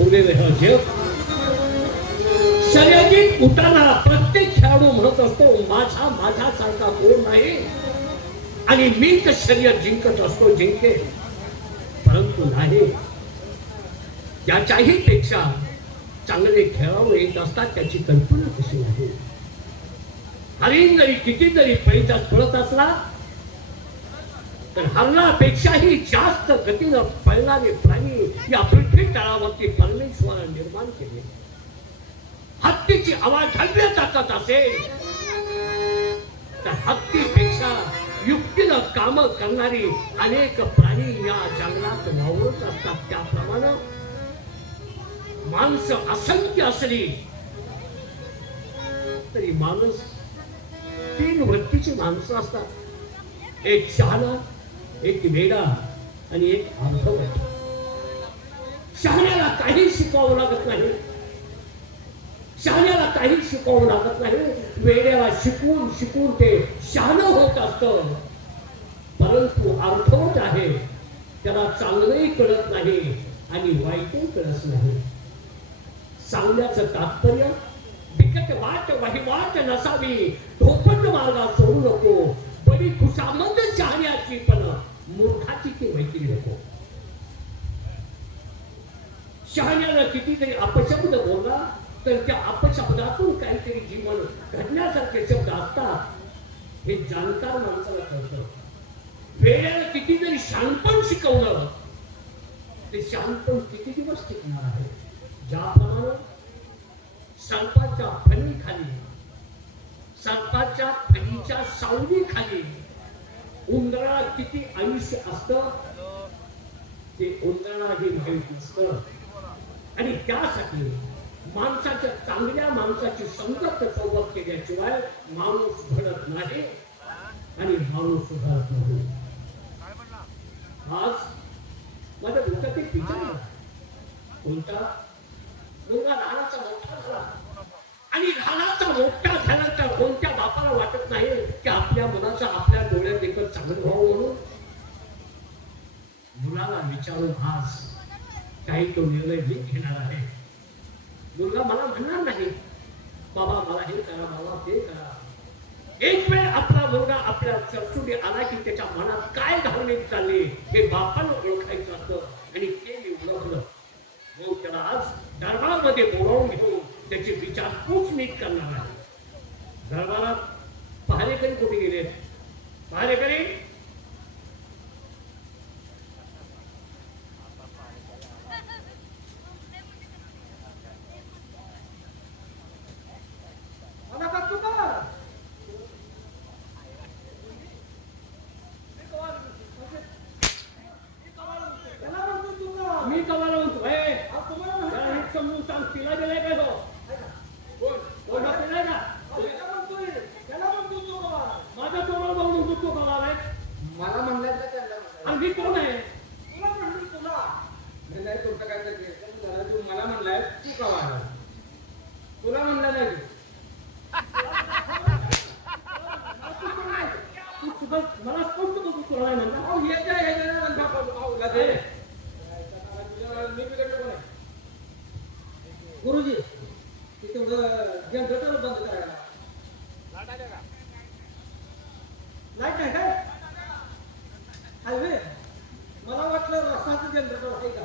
भोगलेलं हे जग. शर्यतीत उतरणारा प्रत्येक खेळाडू म्हणत असतो माझ्यासारखा कोण नाही आणि मी तर शर्यत जिंकत असतो जिंके, परंतु नाही, त्याच्याही पेक्षा चांगले खेळाडू येत असतात त्याची कल्पना कशी आहे. हरिण जरी किती जरी पळीचाच पळत असला तर हरणापेक्षाही जास्त गतीनं पळणारे प्राणी या पृथ्वी तळावरती परमेश्वराने निर्माण केले. हत्तीची आवाज ढळल्या जातात असेल तर हत्तीपेक्षा युक्तीनं काम करणारी अनेक प्राणी या जंगलात वावरत असतात. त्याप्रमाणे माणसं असंख्य असली तरी माणूस 3 वृत्तीची माणसं असतात. एक शहाणा, एक वेडा आणि एक अर्धवट. शहाण्याला काही शिकवावं लागत नाही, शहाण्याला काही शिकवावं लागत नाही. वेड्याला शिकून शिकून ते शहाणं होत असतं. परंतु अर्धवट आहे त्याला चांगलंही कळत नाही आणि वाईटही कळत नाही. सांगण्याचं तात्पर्य बिकट वाट वहिवाट नसावी, धोपट मार्गा सोडू नको. बरी खुशामंद शहाण्याची पण मूर्खाची ती मैत्री नको. शहाण्याला कितीतरी अपशब्द बोलला तर त्या अपशब्दातून काहीतरी जीवन घडण्यासारखे शब्द असतात हे जाणकार माणसाला कळतं. वेळेला कितीतरी शहाणपण शिकवलं ते शहाणपण किती दिवस टिकणार आहे. ज्याप्रमाणे सर्पाच्या फणीखाली, सर्पाच्या फणीच्या सावलीखाली उंदराला किती आयुष्य असतं ते उंदरालाही माहीत नसतं. आणि त्यासाठी माणसाच्या चांगल्या माणसाची संगत सोबत केल्याशिवाय माणूस घडत नाही आणि माणूस सुधारत नाही. आज माझ्या डोक्यात एक विचार आला. कोणता मुलगा लहानाचा मोठा झाला आणि लहानाचा मोठा झाल्यानंतर कोणत्या बापाला वाटत नाही की आपल्या मुलाचा आपल्या डोळ्यात देखत चांगलं व्हावं म्हणून. मुलाला विचारून आज काही तो निर्णय मी घेणार आहे. मुलगा मला म्हणणार नाही बाबा मला हे करा बाबा ते करा. एक वेळ आपला मुलगा आपल्या चरचुडी आला की त्याच्या मनात काय घालण्यात चालले हे बापाला ओळखायचं असतं आणि ते मी ओळखलं. मग त्याला आज दरबारमध्ये बोलावून घेऊन त्याची विचारपूस नीट करणार आहे. दरबारात पहारेकरी कुठे गेले? पहारेकरी मी कमाला म्हणतो समजून सांग तिला गेलाय काय तो कोणा केलाय का माझ्या तोंडावर जाऊन तो कमालाय मला म्हणलाय आणि मी कोण आहे? तुला म्हणलं तुला नाही तुमचं काय झालं तू मला म्हणलाय तू कवा आला तुला म्हणला नाही मला स्पष्ट बघू तुला नाही म्हणला. अहो येत्या म्हणता मी बिघडलं कोण आहे गुरुजी ते तेवढं जनरेटर बंद करायला लाईट नाही काय हायवे मला वाटलं रस्त्याचं जनरेटर आहे का.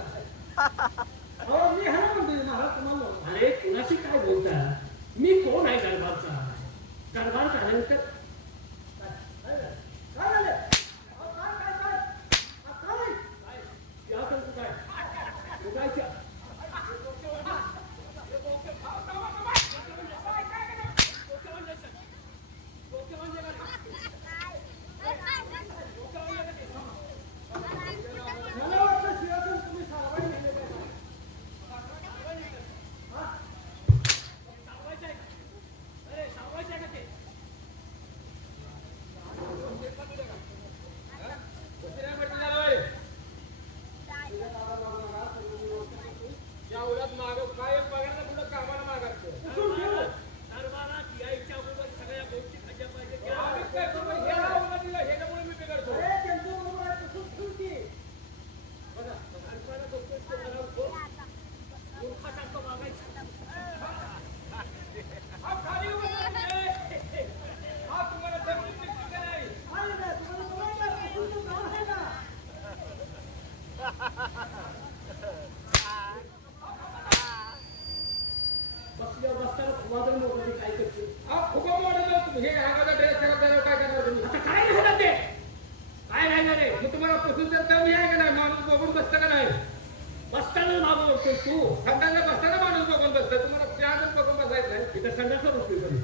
हो मी आहे म्हणतो महाराज तुम्हाला. अरे कुणाशी काय बोलता? मी कोण आहे दरबारचा? दरबार झाल्यानंतर काय झालं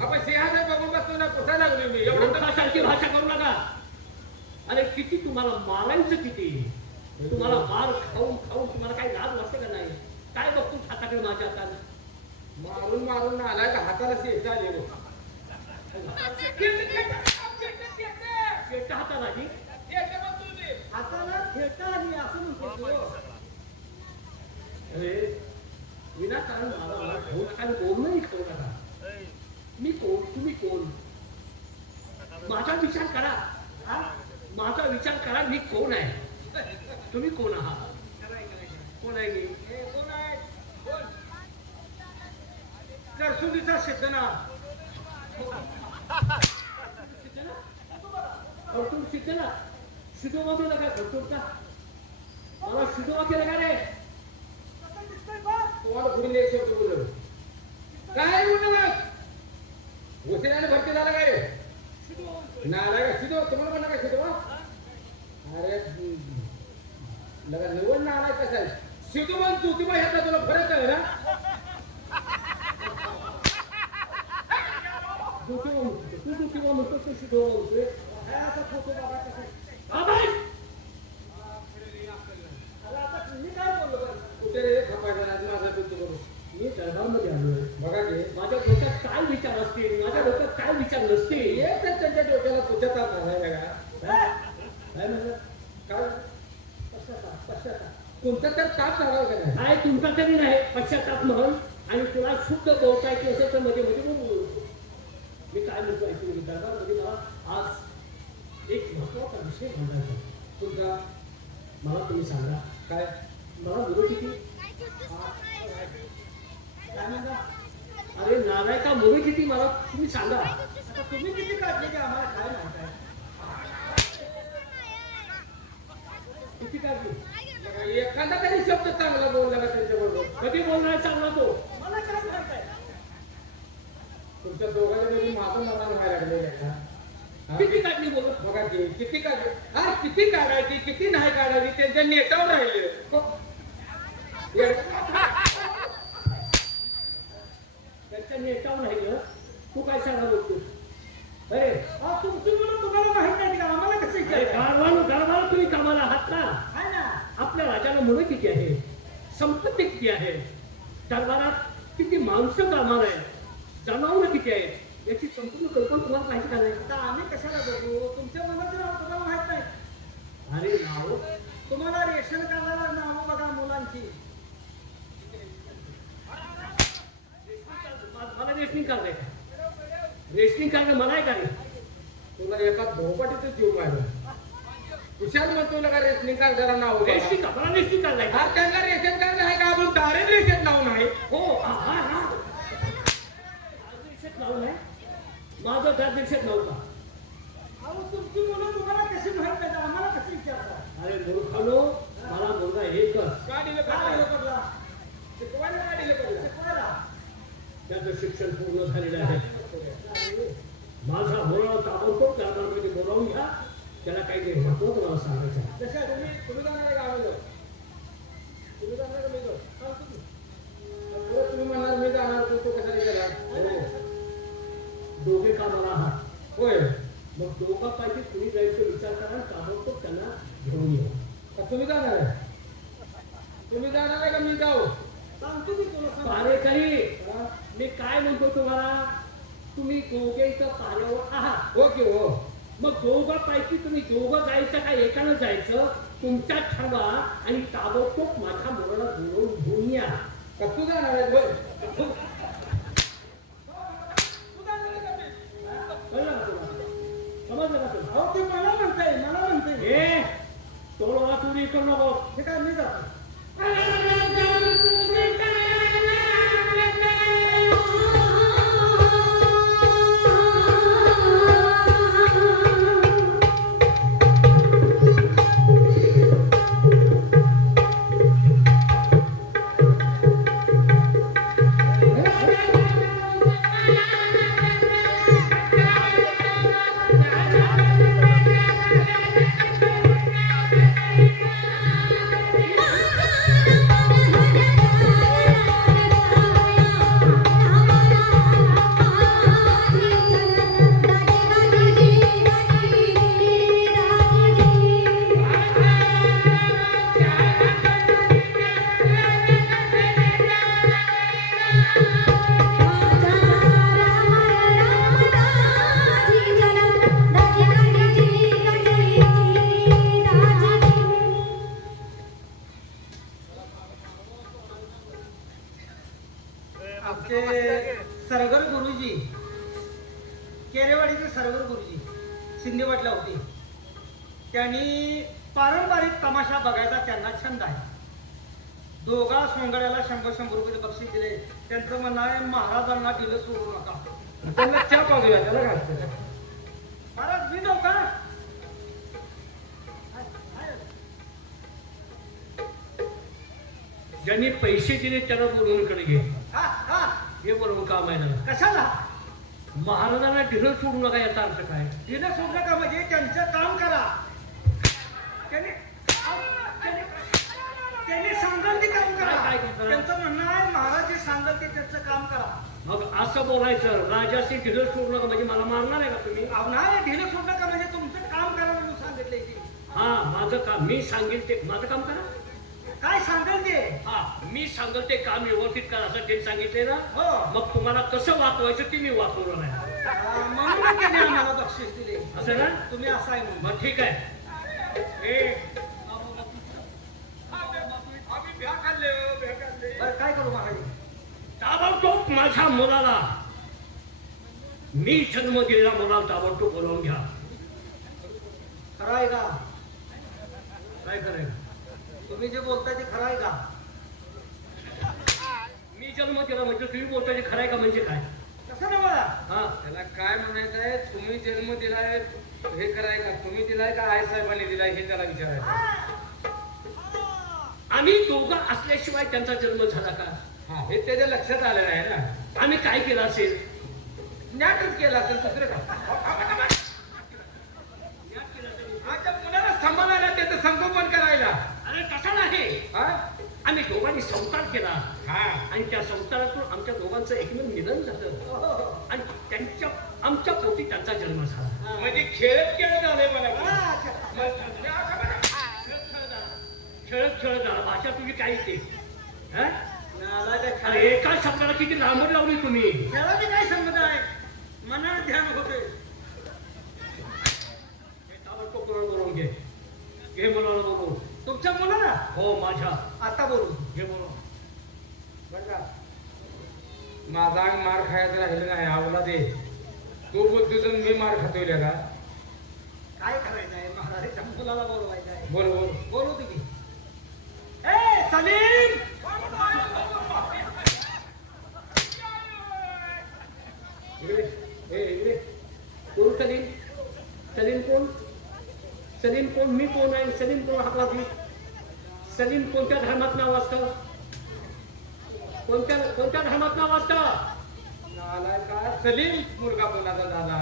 आपण सिंहासन बघून बसतो ना पुसायला लागलो मी एवढं तर मूर्खासारखी भाषा करू नका. अरे किती तुम्हाला मारायचं किती, तुम्हाला मार खाऊन खाऊन तुम्हाला काही लाज वाटते का नाही? काय बघतो हाताकडे माझ्या हाताला? मारून मारून आलाय का हाताला शेत झाले हो. शेटा हाताला आली. हाताला खेळता आली असं म्हणतो तो. अरे विनाकारण मला घेऊ नका आणि बोलणंही खाऊ नका. मी कोण, तुम्ही कोण? माझा विचार करा. हा? माझा विचार करा, मी कोण आहे, तुम्ही कोण आहात? कोण आहे मी? कोण आहे? कोण? करसुलीचा सिद्धनाथ. खर्तूर शिकला, शिदोबा दिला का खर्तूरचा? मला शिदोबा केला का रे? तुम्हाला पुढे एक शब्द बोललो काय बोलू नका. उशिराने भरती झाला काय नालाय का शिदो तुम्हाला म्हणा काय शिदो अरे लगा निवड नालाय कसा आहे शिदो पण चुकीबा ह्याचा तुला फरक आहे ना. तू दुखीवा म्हणतो, तू शिदोबा म्हणतोय. असा फोटो बाबा कसा? हा बाई, अरे आता मी काय बोललो बरं? कुठे रे खपायचा आज माझा कुठे करू मी दरबारमध्ये आलोय. बघा की माझ्या डोक्यात काय विचार असतील, माझ्या डोक्यात काय विचार नसतील? एक तर त्यांच्या डोक्याला तुझ्या ताप झालाय का काय म्हणलं? काय पश्चाताप. तुमचा तर ताप झाला का नाही. काय तुमचा तरी नाही पश्चाताप म्हण, आणि तुला शुद्ध बोलतायची असेल तर मध्ये मध्ये बोलू. मी काय म्हणतो ऐकून घे. दरबारमध्ये मला आज एक महत्वाचा विषय मांडायचा. तुमचा मला तुम्ही सांगा, काय मला मुलं किती? काय म्हणता? अरे नालायका, मुलं किती मला तुम्ही सांगा. आता तुम्ही किती काढले की आम्हाला काय माहित आहे? किती काढली? बघा, एखादा तरी शब्द चांगला बोलला का त्यांच्याबरोबर कधी बोलणार चांगला तो? मला काय माहित आहे? तुमच्या दोघांच्या मध्ये माझं मनाला व्हायला लागलेलं आहे का हा? किती काढली बोल? बघा की किती काढ हा किती काढायची किती नाही काढायची त्यांच्या नेटावर राहिले त्याच्या नेटावर राहिलं. तू काय सांगा बोलतो? अरे तुमची मुलं तुम्हाला माहित नाही का? आम्हाला कसं विचारायचं? गारवाला तुम्ही कामाला आहात ना? आहे ना. आपल्या राजाला मुलं किती आहे, संपत्ती किती आहे, दरबारात किती माणसं कामाला आहे, जनावरं किती आहेत, याची संपूर्ण कल्पना तुम्हाला माहिती का नाही? आता आम्ही कशाला बघू? तुमच्या मनाचं नाव तुम्हाला माहित नाही. अरे नाव तुम्हाला रेशन कार्डाला नाव बघा मुलांची. मला रेशनिंग कार्ड आहे का? रेशनिंग कार्ड मला आहे का रे? तुला एका भोपाटीच जीव मारला हुशार म्हणतो का रेशनिंग कार्डाला नाव बघा. रेशनिंग कार्ड, मला रेशनिंग कार्ड आहे का? हा त्यांना रेशन कार्ड आहे का अजून दारिद्र्य रेषेत नाव नाही. हो, हा देशात नाव नाही, माझं त्या देशात नव्हता. अहो तुमची मुलं तुम्हाला कशी माहित नाही? आम्हाला कशी विचारतात? अरे मूर्खानो, मला मुलगा एकच. का दिलं काय का झालं पडला? शिकवायला का दिलं पडलं शिकवायला. त्याचं शिक्षण पूर्ण झालेलं आहे. माझा मुलगा ताबडतोब दरबारमध्ये बोलावून घ्या. त्याला काही नाही महत्वाचं मला सांगायचं आहे. कशा तुम्ही जाणार आहे का आम्ही जाऊ? तुम्ही जाणार का मी जाऊ सांगतो की. परत तुम्ही म्हणणार मी जाणार तो कशाला गेला हो. दोघे कामाला आहात. होय मग दोघांपैकी कुणी जायचं विचार करा, ताबडतोब त्यांना घेऊन या. का तुम्ही जाणार आहे तुम्ही जाणार आहे का मी जाऊ सांगतो मी तुला सांगतो. पारेकरी, हा? मी काय म्हणतो तुम्हाला, तुम्ही दोघे इथं पाऱ्यावर आहात. हो की हो मग दोघांपैकी तुम्ही दोघं जायचं का एकानं जायचं, तुमच्यात ठरवा, आणि ताबडतोब माझ्या मुलाला बोलवून घेऊन या. का तू जाणार आहे होय कळलं का तुला? समजलं का तुला? अहो ते मला म्हणताय. हे तोडवा तुम्ही करू नको. हे काय मी जातो. Thank you. त्यांनी पारंपरिक तमाशा बघायचा त्यांना छंद आहे. दोघा सोंगड्याला 100-100 रुपये बक्षीस दिले. त्यांचं म्हणणं आहे महाराजांना दिलं सोडू नका. त्याला चहा पाजूया त्याला काय असतं? महाराज मी जाऊ का? ज्यांनी पैसे दिले त्याला बोलवूनकडे घे. हा हा हे बरोबर काम आहे ना. कशाला महाराजांना ढिरं सोडू नका याचा अर्थ काय? दिलं सोडू नका म्हणजे त्यांचं काम करा. त्यांनी सांगाल ते काम करा. काय करा? त्यांचं म्हणणं आहे महाराज जे सांगाल ते त्यांचं काम करा. मग असं बोलायचं राजाशी ढिरं सोडू नका म्हणजे मला मारणार आहे का तुम्ही? नाही ढिलं सोडू नका म्हणजे तुमचं काम करा म्हणून सांगितलंय की. हा माझं काम मी सांगेल ते माझं काम करा. काय सांगाल ते? हा मी सांगेल ते काम व्यवस्थित करा असं ते सांगितले ना. हो मग तुम्हाला कसं वाचवायचं ते मी वाचवलं नाही. म्हणून त्यांनी आम्हाला बक्षीस दिले. असं ना? तुम्ही असं आहे म्हणून. मग ठीक आहे. बरं, काय करू महाराज? ताबडतोब माझ्या मुलाला मी जन्म दिलेल्या मुलाला ताबडतोब बोलावून घ्या. खरं आहे का? काय करायचं? तुम्ही जे बोलताय ते खरं आहे का? मी जन्म दिला म्हणजे तुम्ही बोलताय ते खरं आहे का म्हणजे काय? कसं ना मला हा त्याला काय म्हणायचं आहे? तुम्ही जन्म दिलाय हे कराय का? तुम्ही दिलाय का आई साहेबांनी दिलाय हे त्याला विचारायचं. आम्ही दोघं असल्याशिवाय त्यांचा जन्म झाला का? हा हे त्याच्या लक्षात आलेलं आहे ना. आम्ही काय केलं असेल? न्याटच केला असेल दुसरं का? आमच्या मुलाला सांभाळायला त्याचं संगोपन करायला. अरे तसा नाही. हा आम्ही दोघांनी संसार केला हा आणि त्या संसारातून आमच्या दोघांचं एकमेव निधन झालं आणि त्यांच्या आमच्या पोटी त्यांचा जन्म झाला. म्हणजे खेळत खेळत आलंय मला. खेळत खेळत आला. भाषा तुझी काय येते? हा? नाला काय अरे एका शब्दाला किती लांबड लावली तुम्ही. खेळाचे काय संबंध आहे? मनात ध्यान होते. ताबडतोब बोलवून घे. घे मुलाला बोलवून. तुमच्या मुलाला हो माझ्या. आता बोलू. घे बोलवून. बरं का? माझा अंग मार खायचं राहिलं नाही. आवला दे तू बोलतोय मी मार खातोय का? काय करायचं आहे? महाराजांच्या मुलाला बोलवायचं आहे. बोल बोल. बोलू तुम्ही. ए सलीम इकडे. ए इकडे. कोण सलीम? सलीम कोण? सलीम कोण? मी कोण आहे? सलीम कोण? हात लागली. सलीम कोणत्या धर्मात नाव असतं? कोणत्या धर्मात नाव असतं? नालाय का? सलीम मुलगा कोणाचा झाला?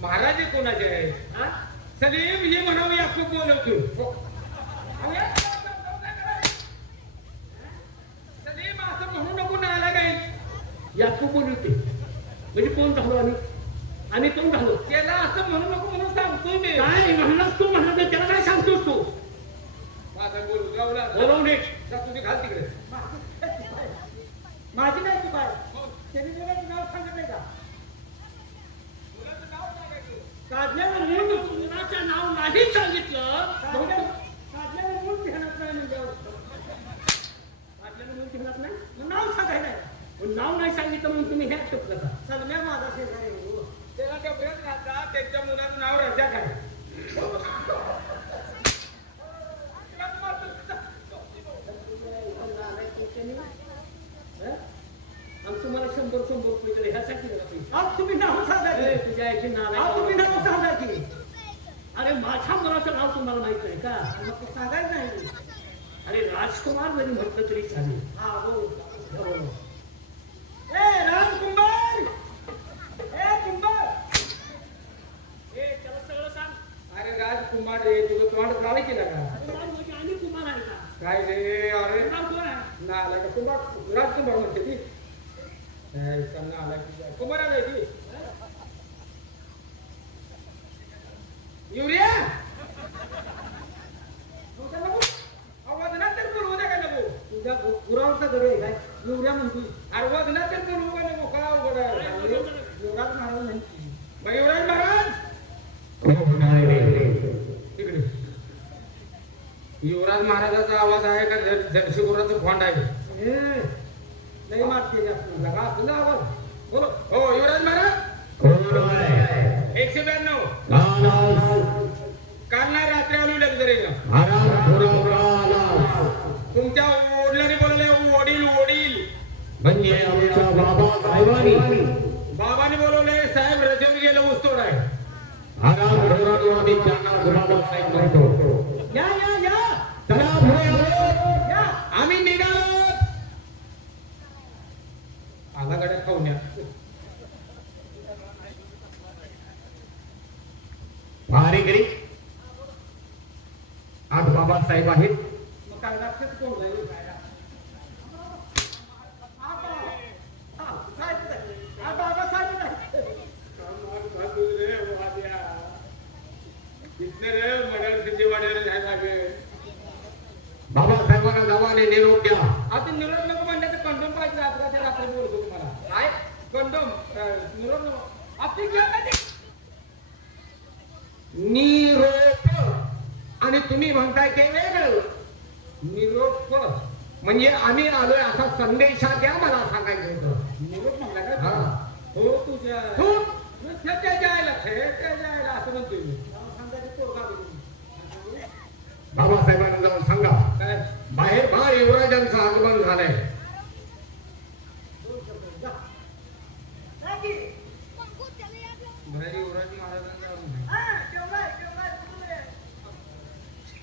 महाराज कोणाचे आहे? हा? सलीम हे म्हणावं याकूब बोलवतो. सलीम असं म्हणू नको नाला काय. याकूब बोलते म्हणजे कोण झालो आम्ही? आम्ही कोण झालो? त्याला असं म्हणू नको म्हणून सांगतोय मी. काय म्हणलास तू? म्हणला तर त्याला काय सांगतोस तू? माझा बोलू गावला. बोलवून ये. जा तुझी घाल तिकडे. माझी नाही चूक आहे. त्यांनी मुलाचं नाव सांगितलंय का? काढल्यावर मूळ मुलाचं नाव नाही सांगितलं. काढल्यावर मूळ ध्यानात नाही म्हणजे आपल्याला म्हणून ध्यानात नाही. मग नाव सांगायला आहे. पण नाव नाही सांगितलं म्हणून तुम्ही ह्या शब्द का? सगळ्या माझा शेजारी आहे. हो. त्याला डबऱ्यात घातला. त्याच्या मुलाचं नाव रजा काय? आणि तुम्हाला 100 रुपये दिले ह्यासाठी दिला पैसे. आज तुम्ही नाव सांगा की. अरे, तुझ्या याची आज तुम्ही नाव. नाव सांगा की. अरे माझ्या मुलाचं नाव तुम्हाला माहित नाही का? मग ते सांगायचं नाही. अरे राजकुमार जरी म्हटलं तरी चालेल. हा बोल. हो, हो. ए राम कुंभार. ए कुंभार. ए, त्याला सगळं सांग. अरे राजकुमार रे तुझं तोंड काळे केलं का? अरे नाव म्हणजे आम्ही कुमार आहे का? काय रे अरे नाव कोण आहे? नाला का कुमार राजकुमार म्हणते ती. नाला कुमार आलाय ती. युरिया आवाज ना तर बोलवू नका नको. तुझ्या गुरावरचा गडी आहे काय? एवढ्या म्हणतोय. अरे वाज ना तर बोलवू का नको. काय अवघड आहे. जोरात महाराज नाही. मग युवराज महाराज इकडे. युवराज महाराजाचा आवाज आहे का जर्सी गुराचं खोंड आहे? ए लई मात केली आपण. लगा तुझा आवाज बोलो. हो युवराज महाराज 192. काल ना रात्री आलो भवानी बाबाने बोलवले साहेब रजेवर गेलं ऊसतोड आहे आराम धोरण आम्ही त्यांना बाबासाहेब म्हणतो या या या चला पुढे आलो. या आम्ही निघालो आला गाड्या खाऊन्या भारेकरी आज बाबासाहेब आहेत. मग काय राक्षस कोण जाईल काय बाबासाहेबांना जमाने निरोप द्या. आता निरोप नको म्हणलं तर कंडोम पाहिजे रात्री रात्री बोलतो तुम्हाला काय कंडोम निरोप नको आपली निरोप आणि तुम्ही म्हणताय ते वेगळं. निरोप म्हणजे आम्ही आलोय असा संदेशा द्या मला सांगायचं होतं. निरोप म्हणला का हा. हो तुझ्या तू त्याच्या जायला असं म्हणतोय मी सांगायचं पोरगा बाबासाहेबांना जाऊन सांगा काय बाहेर बाळ युवराजांचं आगमन झालंय. बाहेर युवराज महाराजांचा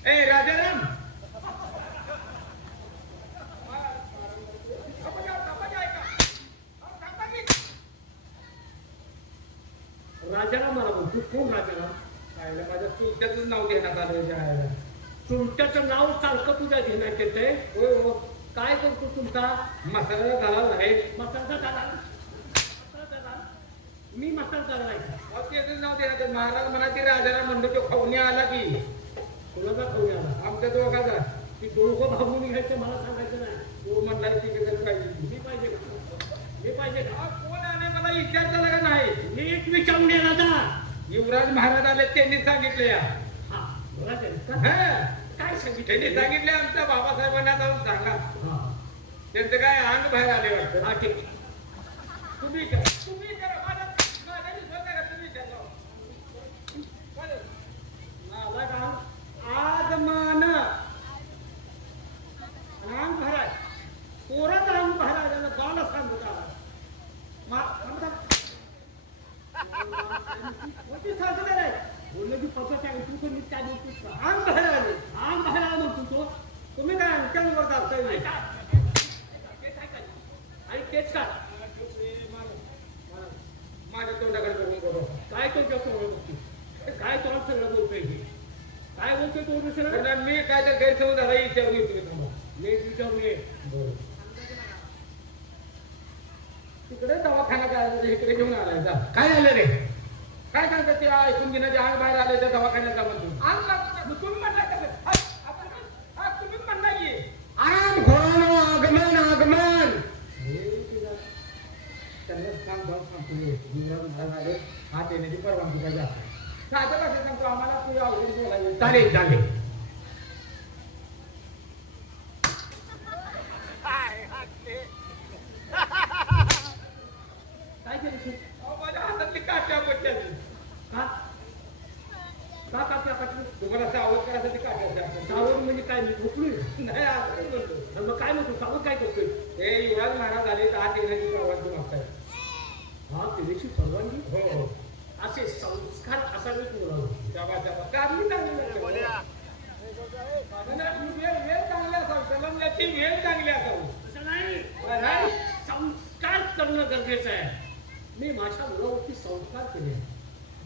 ए राजाराम राजाराम मला म्हणतो कोण राजाराम? पाहिलं माझ्या चुलत्याचंच नाव घेण्यात आलं जायला तुमच्याचं नाव सारखं तुझ्या घेण्यात येते. हो हो काय करतो तुमचा मसाला घाला आहे मसाला दलाल? मी मसाला दलाल आहे का? त्याचं नाव देण्यात महाराज म्हणायचे राजाराम म्हणतो तो खाऊने आला की कोणाचा खाऊ आला? आमच्या दोघाचा ती दोघं भागून घ्यायचं मला सांगायचं नाही. तो म्हणलाय तिकडे पाहिजे मी पाहिजे का? मी पाहिजे का? कोण आले मला विचारता का नाही मी एक विचारून दे राजा. युवराज महाराज आले त्यांनी सांगितले या हा बघा ते का? हा. काय सांगितलं? त्यांनी सांगितले आमच्या बाबासाहेबांना जाऊन सांगा हा त्यांचं काय अंग बाहेर आले वाटतं हा ठीक. तुम्ही करा तुम्ही करा माझ्या स्वतः का तुम्ही करा आला का आगमन राम महाराज पोरात राम महाराज गाणं सांगू का मोठी सासरे रे बोलण्याची पद्धत आहे. तू कोणी काय बोलतोस का? आम बाहेर आले आम बाहेर आला म्हणतो तो. तुम्ही काय आमच्यावर जाताय काय काय? ते काय काय? आणि तेच का माझ्या तोंडाकडे बघून बोलू काय तुमच्या समोर बघतो? काय तुला सगळं बोलतोय हे? काय बोलतोय तो दुसरं? पण मी काय तर गैरसमज झाला विचारू येतो तुम्हाला नीट विचारून ये. तिकडे दवाखाना काय इकडे घेऊन आलाय जा काय झालं रे? काय सांगतात ते ऐकून घेण्याचे आग बाहेर आले तर दवाखान्यात जा म्हणतो आग लागतो तुम्ही म्हणला का तुम्ही म्हणला की आराम घोरानो आगमन आगमन. त्यांना काम जाऊन सांगतो युवराज महाराज आले हा देण्याची परवानगी पाहिजे साध्या भाषेत सांगतो आम्हाला तुझी अवघड बोलायला चालेल चालेल. काय केलं तू? माझ्या हातातली काट्या पट्ट्याची का? का कापल्या कापली? तुम्हाला सावध करायसाठी काट्या सावध म्हणजे काय? मी झोपलोय? नाही असं नाही म्हणतो आणि मग काय म्हणतो? सावध काय करतोय? हे युवराज महाराज आले तर आत येण्याची परवानगी मागताय हा त्याची परवानगी. हो हो असे संस्कार असावे तुम्हाला. त्या चांगली वेळ चांगली असावी सलमल्याची वेळ चांगली असावी असं नाही. नाही संस्कार करणं गरजेचं आहे. मी माझ्या मुलावरती संस्कार केले.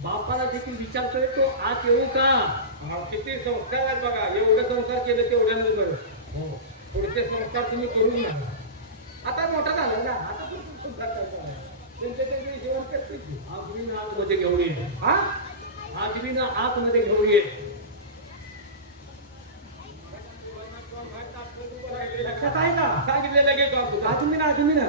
बापाला देखील विचारतोय तो आत येऊ का? हा, किती संस्कार आहेत बघा एवढे संस्कार केले तेवढ्यानं बरं हो पुढचे संस्कार तुम्ही करू नका आता मोठा झाला ना आता तुम्ही संस्कार करता त्यांच्या जेवण करते की आगरीनं आतमध्ये घेऊन ये. हा आगरीनं आतमध्ये घेऊन ये. लक्षात आहे का सांगितलेलं घेतो आपण आदमी ना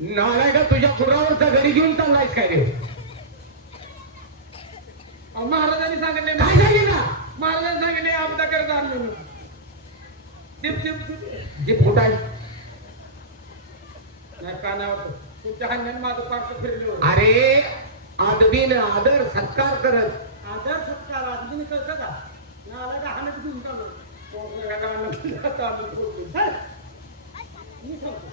नालाय का तुझ्या पुरावरचा घरी घेऊन चाललायस काय रे? महाराजांनी सांगितले काय सांगितलं? महाराजांनी सांगितले आपदा करत आण म्हणून. जीप जीप जीप कुठं आहे? नाही कानावर तुमच्या हाण्याने माझं पार्क फिरलं. अरे आदबीन आदर सत्कार करत आदर सत्कार आदमी करतं का नाला का हाणत घेऊन चालू मी सांगतो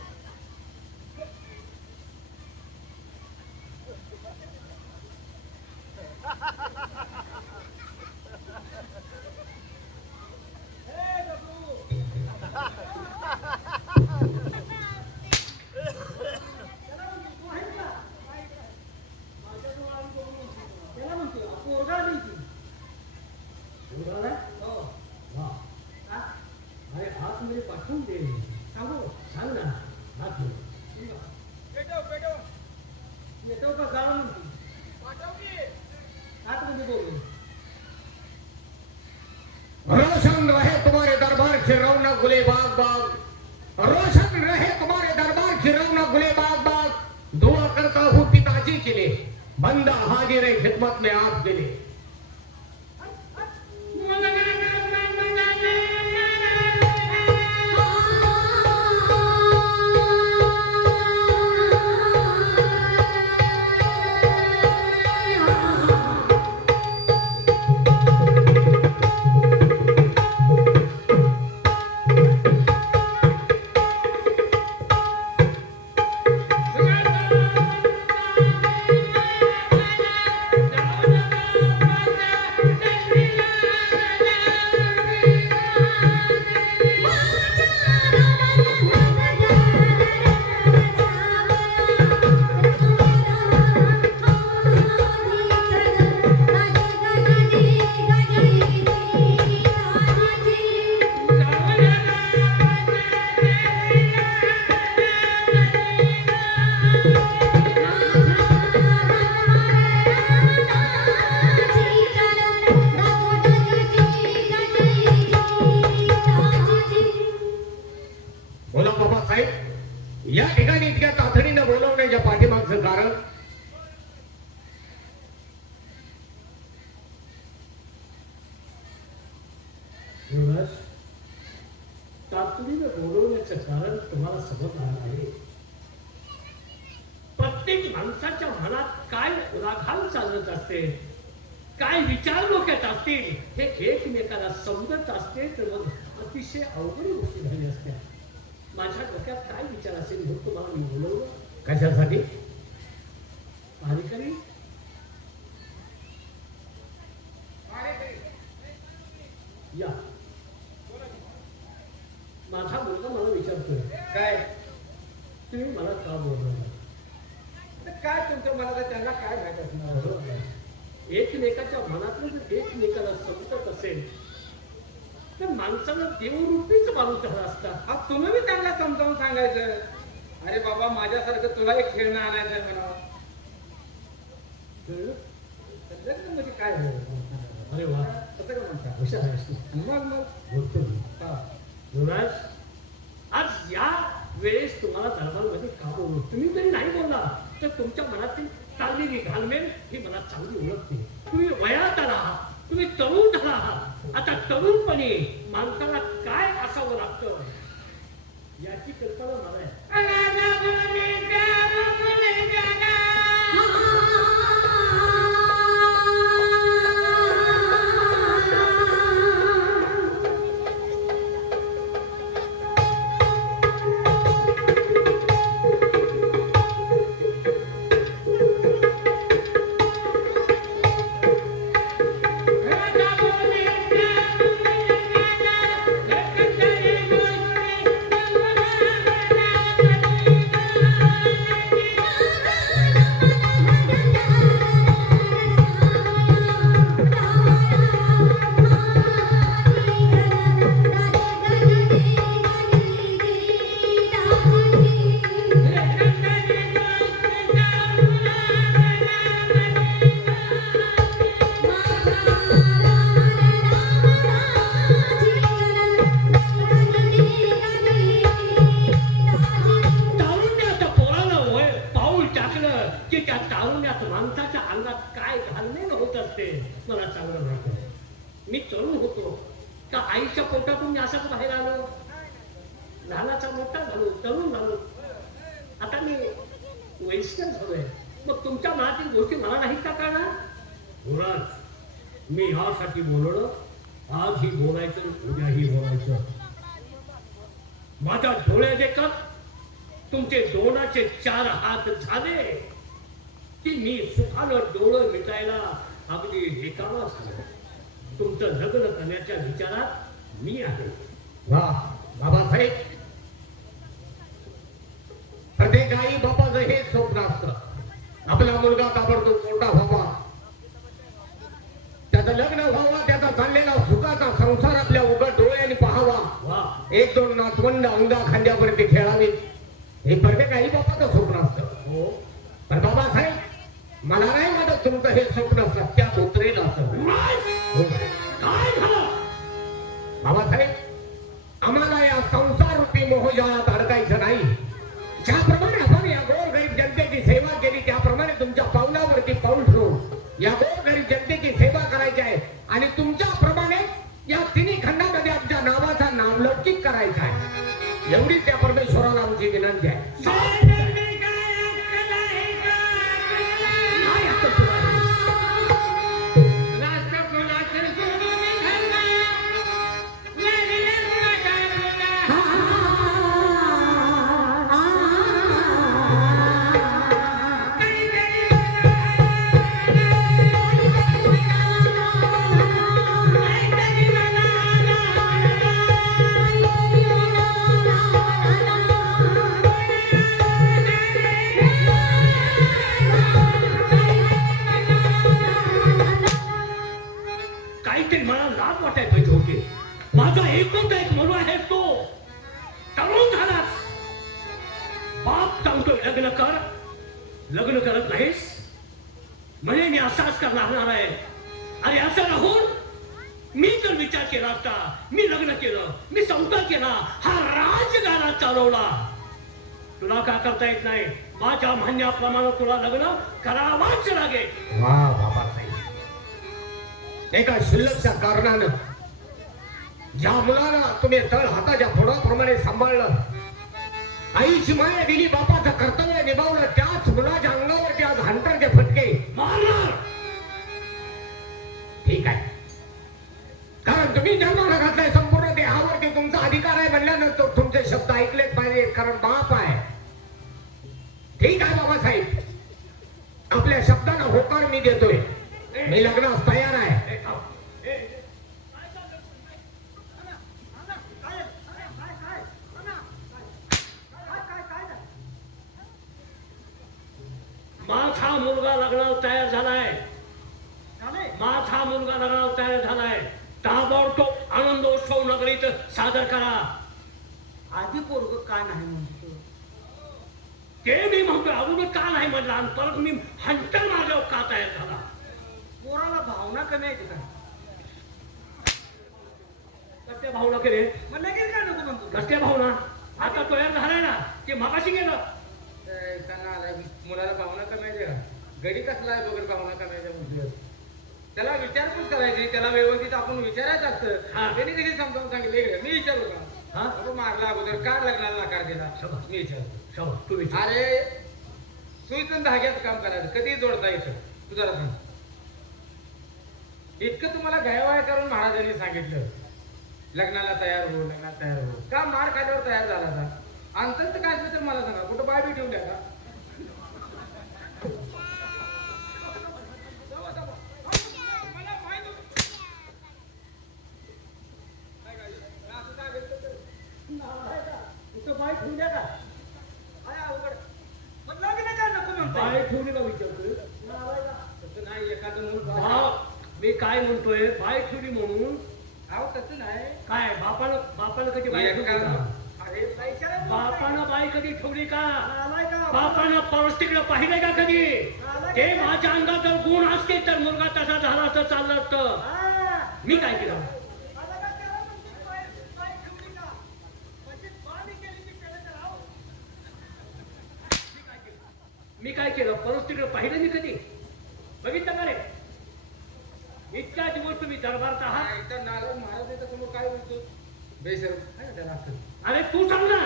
त्याला म्हणतो पोरगा नाही ती. पोराला? हो. वा. हा? अरे आतमध्ये पाठवून दे. सांगू सांग ना आतमध्ये. येतो का जावं म्हणते आतमध्ये बोलू रोशन रहे तुम्हारे दरबार की रौनक गुले बाग बाग, रोशन रहे तुम्हारे दरबार की रौनक गुले बाग बाग, दुआ करता हूँ पिताजी के लिए, बंदा हाजिर है खिदमत में आपके लिए. बोला बाबासाहेब, या ठिकाणी इतक्या तातडीनं बोलवण्याच्या पाठीमागचं कारण? तातडीनं बोलवण्याचं कारण तुम्हाला समजणार आहे. प्रत्येक माणसाच्या मनात काय उलाढाल चालत असते, काय विचार डोक्यात असतील, हे एकमेकाला समजत असते तर मग अतिशय अवघड गोष्टी झाली असत्या. माझ्या डोक्यात काय विचार असेल म्हणून तुम्हाला मी बोलवलं. कशासाठी? अधिकारी या. माझा मुलगा मला विचारतोय, काय तुम्ही मला का बोलवलं? काय तुमचं मला तर त्यांना काय माहित असणार. एकमेकाच्या मनातलं जर एकमेकाला समजत असेल तर माणसाला देवरूपीच माणूस झाला असता. हा तुम्ही बी त्यांना समजावून सांगायचं, अरे बाबा माझ्यासारखं तुला एक खेळणं आणायचं म्हणा. लग्न म्हणजे काय अरे वा, कसं का म्हणता? हुशार आहेस तू. मग बोलतो मी. हा. युवराज, आज या वेळेस तुम्हाला दरबारमध्ये का बोलू? तुम्ही जरी नाही बोलला तर तुमच्या मनातील चाललेली घालमेल ही मला चांगली ओळखते. तुम्ही वयात आला आहात, तुम्ही तरुण झाला आहात. आता तरुणपणी माणसाला काय असावं लागतं याची कल्पना मला आहे. की त्या तारुण्यात माणसाच्या अंगात काय घालमेल होत असते मला चांगलं माहिती आहे. मी तरुण होतो का आईच्या पोटातून मी असाच बाहेर आलो, लहानाचा मोठा झालो, तरुण झालो, आता मी वयस्कर झालोय. मग तुमच्या मनातील गोष्टी मला नाहीत का कळणार? युवराज, मी यासाठी बोललो, आजही बोलायचं, उद्याही बोलायचं. माझ्या डोळ्या देखत तुमचे दोनाचे 4 हात झाले की मी सुखानं डोळं मिटायला अगदी रिकामा झालो. तुमचं लग्न करण्याच्या विचारात मी आहे. वा बाबासाहेब, प्रत्येक आई बापाचं हे स्वप्न असतं, आपला मुलगा ताबडतोब मोठा व्हावा, त्याचं लग्न व्हावं, त्याचा चाललेला सुखाचा संसार आपल्या उघड डोळ्याने पाहावा, वा 1-2 नातवंड अंगा खांद्यापर्यंत खेळावी, हे प्रत्येक आई बापाचं स्वप्न असतं. हो, पण बाबासाहेब, मला नाही वाटत तुमचं हे स्वप्न सत्यात उतरेल असं. हो. काय झालं? बाबासाहेब, आम्हाला या संसार रूपी मोहजाळात अडकायचं नाही. ज्याप्रमाणे आपण या गोरगरीब जनतेची सेवा केली, त्याप्रमाणे तुमच्या पावलावरती पाऊल ठेवून या गोरगरीब जनतेची सेवा करायची आहे. आणि तुमच्याप्रमाणे या तिन्ही खंडामध्ये आमच्या नावाचा नावलौकिक करायचा आहे. एवढीच त्या परमेश्वराला आमची विनंती आहे. काय आता तुला हे? काहीतरी मला लाज वाटायला पाहिजे होते. माझा एकूण एक मुलगा आहे, तो तरुण झालाच. बाप सांगतोय लग्न कर, लग्न करत नाहीस म्हणजे मी असाच करणार आहे. अरे असं राहून मी जर विचार केला असता, मी लग्न केलं, मी संसार केला, हा राजगाडा चालवला, तुला काय करता येत नाही. माझ्या म्हणण्याप्रमाणे तुला लग्न करावाच लागेल. वा बाबासाहेब, एका शिल्लकच्या कारणानं ज्या मुलाला तुम्ही तळ हाताच्या फोडाप्रमाणे सांभाळलं, आईची माया दिली, बापाचं कर्तव्य निभावलं, त्याच मुलाच्या अंगावरती आज हंटरचे फटके मारणार. ठीक आहे, कारण तुम्ही जन्माला घातलाय, संपूर्ण देहावरती तुमचा अधिकार आहे म्हणल्यानंतर तुमचे शब्द ऐकलेच पाहिजे, कारण बाप आहे. ठीक आहे बाबासाहेब, आपल्या शब्दांना होकार मी देतोय, मी लग्नास तयार आहे. माझा मुलगा लग्नाला तयार झालाय. झाले? माझा मुलगा लग्नाला तयार झालाय. ताबडतोब आनंदोत्सव नगरीत सादर करा. आधी पोरग का नाही म्हणतो? ते मी म्हणतोय, अगोदर का नाही म्हटलं, आणि परत मी हंटर मारल्यावर का तयार झाला? पोराला भावना कमी आहेत का? कसल्या भावना केले? मग लगेच का नको म्हणतो? कसल्या भावना? आता तयार झालाय ना, ते मगाशी गेलं. मुलाला भावना कमायची का? गडी कसला आहे बघत भावना कमायच्या मुद्द्यावर? त्याला विचारपूस करायची, त्याला व्यवस्थित आपण विचारायचं असतं. हा. त्यांनी कधी समजावून सांगितले, मी विचारू का? हा? तो मारला अगोदर, का लग्नाला नकार दिला? शाबास. मी विचारतो. शाबास, तू विचार. अरे सुईतून धाग्यात काम करायचं, कधी जोडता येतं? तू जरा सांग. इतकं तुम्हाला गयावाय करून महाराजांनी सांगितलं, लग्नाला तयार हो, लग्नाला तयार हो. का मार खाल्यावर तयार झाला का? अंतस्त काय असलं तर मला सांगा, कुठं बाय बी ठेवून द्या का? इथं बाई ठेवून द्या का? काय अवघड? मग लग्न का नको म्हणतो? बाय ठेवली का विचारतोय? तसं नाही, एखादं मूल मी काय म्हणतोय, बाय ठेवली म्हणून अहो तसं नाही. काय बापानं कधी बाई ठेवली का? अरे पैशाला बापानं बाई कधी ठेवली का? आलाय का? बापानं परस्तिकडे पाहिलंय का कधी? ते माझ्या अंगात जर गुण असते तर मुलगा तसा झाला असतं, चाललं असतं. हा. मी काय केलं? आता का तेव्हा म्हणते बाई ठेवली का? म्हणजे बाणी केली की त्याला तर राहू. मी काय केलं? परस्तिकडे पाहिलं मी कधी? बघितलं का रे? इतक्या दिवस तुम्ही दरबारात आहात. इथं नारद महाराज इथं समोर काय बोलतो बेशरम काय त्याला असं अरे तू सांग ना.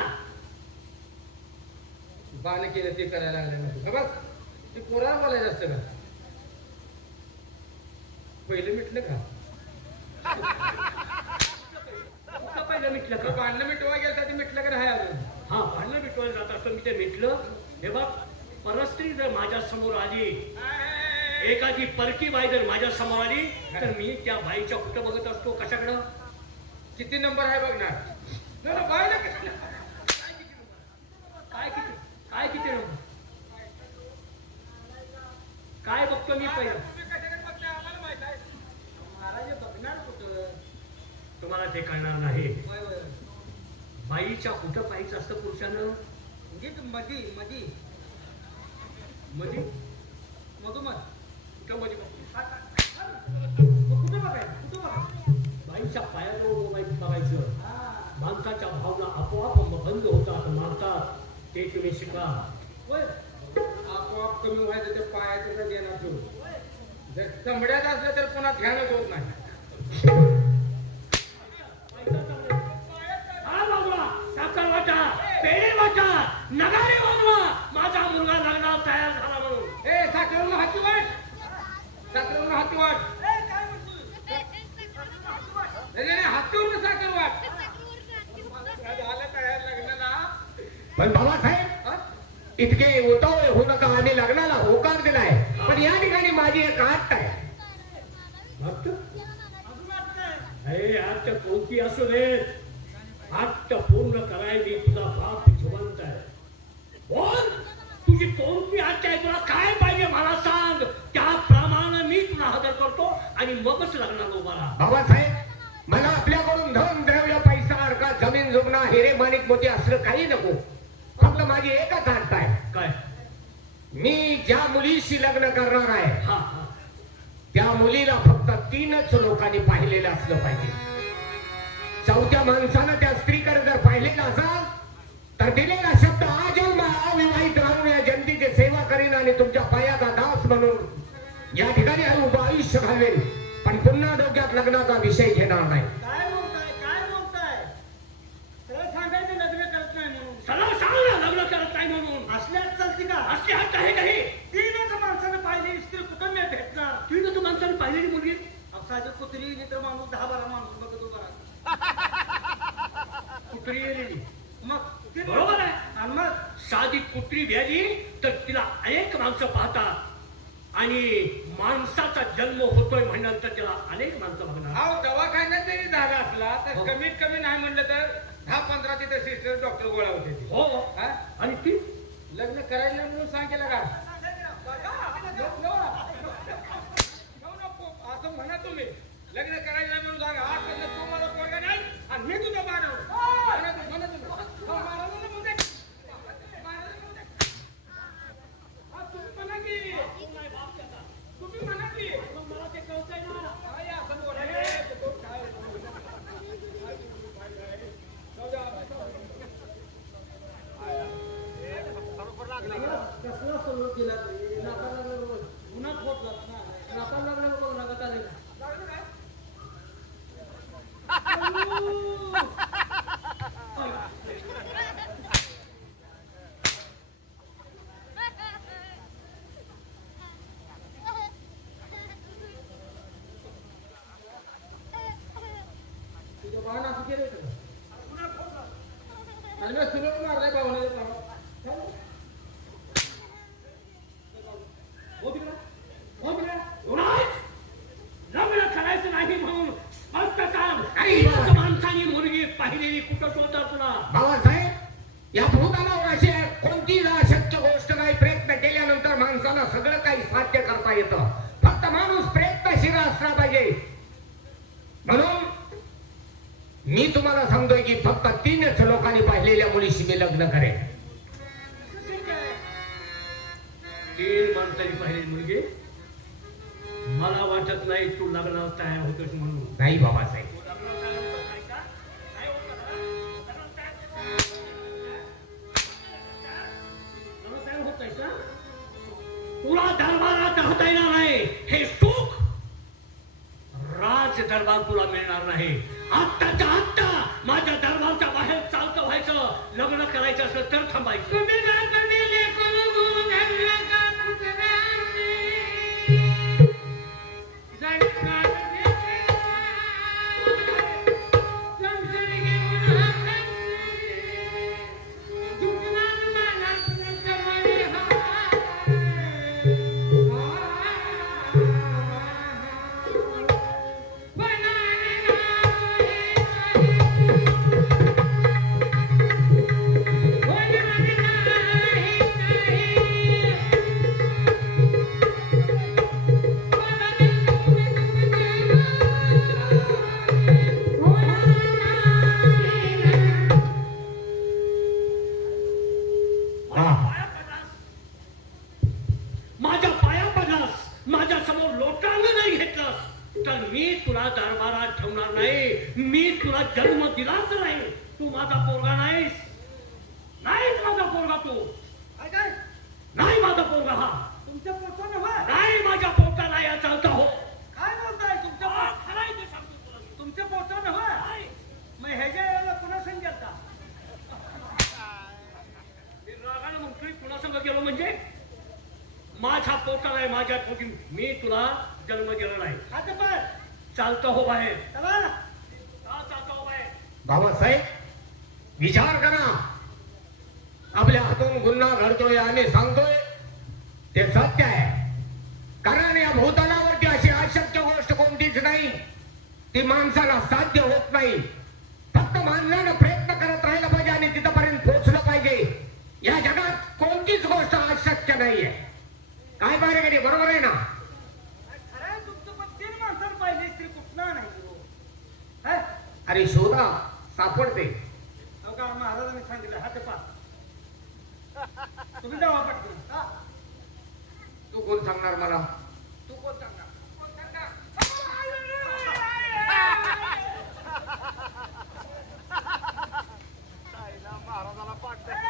बाण केलं ते करायला लागले ना तू बघ ते पोरा बोलायचं असतं का पहिलं मिटलं का कुठं पहिलं मिटलं का का? भांडणं मिटवा गेलं ते मिटलं का नाही अजून हा भांडणं मिटवायला जात असतं मी ते मिटलं. हे बघ परस्त्री जर माझ्या समोर आली, एखादी परकी बाई जर माझ्या समोर आली तर मी त्या बाईच्या कुठं बघत असतो कशाकडं. किती नंबर आहे बघणार नाही, नाही, बाईला किती काय किती नंबर काय बघतो मी पहिलं. तुम्ही कशाकडे बघताय आम्हाला माहित आहे. महाराज बघणार कुठं? तुम्हाला ते कळणार नाही. वय वय बाईच्या कुठं पाहिजे असतं पुरुषानं. म्हणजे मधी मधी मध्ये मधोमध कुठं मध्ये कुठं बघायचं कुठं बघायचं? बाईच्या पायाजवळ बघायचं. हा माणसाच्या भावना आपोआप बंद होतात मारतात. ते तुम्ही शिका. होय आपोआप कमी व्हायचं ते पायाचं तर देणार सोडून जर चमड्यात असलं तर पुन्हा ध्यानच होत नाही. हा बाबा साखर वाटा पेढे वाटा नगारे वाजवा. माझा मुलगा लग्नात तयार झाला म्हणून. ए साखरेवरून हाती वाट साखरेवरून हाती वाट नाही हातीवरून साखर वाट झालं तयार लग्नाला. पण बाबासाहेब इतके उतावळे होऊ नका. आम्ही लग्नाला होकार दिलाय पण या ठिकाणी माझी एक अट आहे. अरे आजच्या कोणती असू देत आजच्या पूर्ण कराय मी तुझा बाप जिवंत आहे. बोल तुझी कोणती आज्ञा आहे. तुला काय पाहिजे मला सांग. त्याप्रमाणे मी तुला हजर करतो आणि मगच लग्नाला उभा राहा. बाबासाहेब मला आपल्याकडून धन द्रव्य पैसा अडका जमीन जुगणा हिरे माणिक मोती असलं काही नको. फक्त माझी एकच अट आहे. काय? मी ज्या मुलीशी लग्न करणार आहे हा हा त्या मुलीला फक्त 3च लोकांनी पाहिलेलं असलं पाहिजे. चौथ्या माणसानं त्या स्त्रीकडे जर पाहिलेलं असाल तर दिलेला शब्द आजन्म अविवाहित राहून या जनतेची सेवा करीन आणि तुमच्या पायाचा दास म्हणून या ठिकाणी उभं आयुष्य घालवेन. पण पुन्हा डोक्यात लग्नाचा विषय घेणार नाही. काय बोलताय काय बोलताय? सरळ सांगायचं लग्न करत नाही म्हणून. सरळ सांग ना लग्न करत नाही म्हणून. असल्याच चालते का? अशी हट्ट आहे का हे? तीनच माणसानं पाहिली स्त्री कुठं मी भेटणार? तुझी तू माणसाने पाहिलेली मुलगी साधी कुत्री नाही तर माणूस 10-12 माणूस बघत उभा राहतो. कुत्री गेलेली मग ते बरोबर आहे. आणि मग साधी कुत्री व्याली तर तिला अनेक माणसं पाहतात आणि माणसाचा जन्म होतोय म्हणल्यानंतर तिला अनेक माणसं बघणार. अहो दवाखान्यात जरी झाला असला तर हो. कमीत कमी नाही म्हणलं तर 10-15 तिथे सिस्टर डॉक्टर गोळा होते ते. हो हा? आणि ती लग्न करायला नाही म्हणून सांगितलं का असं म्हणा तुम्ही. लग्न करायला नाही म्हणून सांगा आज तू मला पोरगा नाही आणि मी तुझा मानव म्हणा तुम्ही. महाराजांना म्हणू दे. महाराजांना म्हणू दे. हा, तुम्ही म्हणा की तुम्ही म्हणा की मला ते कळतंय ना. काय असं बोलायला तो काय कसला सल्लो केला तरी नाका लागला उन्हात होत जात ना. नाका लागला बघ नाकात आले ना. तुझं बाण असं केलं होतं का? आणि मी सुरत मारलाय भावनेच्या प्रमाणात. हो तिकडं, हो तिकडं. उन्हाळ्यात लग्न करायचं नाही म्हणून स्पष्ट सांग. तीनच माणसाने मुलगी पाहिलेली कुठं शोधता तुला. बाबासाहेब या भूतानावर अशी कोणतीही अशक्य गोष्ट नाही. प्रयत्न केल्यानंतर माणसाला सगळं काही साध्य करता येतं. फक्त माणूस प्रयत्नशील असला पाहिजे. म्हणून मी तुम्हाला सांगतोय की फक्त 3च लोकांनी पाहिलेल्या मुलीशी मी लग्न करेन. तीन माणसाने पाहिलेली मुलगी. मला वाटत नाही तू लग्नाला तयार होतोस म्हणून. नाही बाबासाहेब. तू लग्नाला तयार होतोस नाही का? नाही होत का? लग्नाला तयार होत नाहीस का? तुला दरबारात राहता येणार नाही हे सुख दरबार तुला मिळणार नाही. आत्ताच्या आत्ता माझ्या दरबारच्या बाहेर चालतं व्हायचं. लग्न करायचं असलं तर थांबायचं. माझ्या पाया पडलास, माझ्या समोर लोटांना नाही घेतलंस तर मी तुला दरबारात ठेवणार नाही. मी तुला जन्म दिलाच नाही. तू माझा पोरगा नाहीस. नाहीच माझा पोरगा तू. काय काय नाही माझा पोरगा हा. तुमच्या पोटानं होय? नाही माझ्या पोटाला या चालता हो. काय बोलताय तुमच्या खराय ते सांगतो तुला मी. तुमच्या पोटानं होय? नाही. मग ह्याच्या याला पुन्हा संग गेलता? मी रागानं म्हणतोय तुला संग गेलो म्हणजे माझ्या पोटाला आहे. माझ्या पोटी मी तुला जन्म दिला नाही. हात पाय चालतं हो बाहेर. चला चालतं हो बाहेर. बाबासाहेब विचार करा. आपल्या हातून गुन्हा घडतोय आणि सांगतोय ते सत्य आहे. कारण या भूतलावरती अशी अशक्य गोष्ट कोणतीच नाही. ती माणसाला साध्य होत नाही. फक्त माणसानं प्रयत्न करत राहिला पाहिजे आणि तिथपर्यंत पोहोचलं पाहिजे. या जगात कोणतीच गोष्ट अशक्य नाहीये. काय पाहिजे कधी बरोबर आहे ना? खरं तुमचं पण 3 माणसानं पाहिजे स्त्री कुठं नाही हो. है? अरे शोधा सापडते. अहो का महाराजांनी सांगितलं हात पा. तुम्ही जावा पटकन. हा? तू कोण सांगणार मला? तू कोण सांगणार? कोण सांगणार? महाराजाला पाडतंय.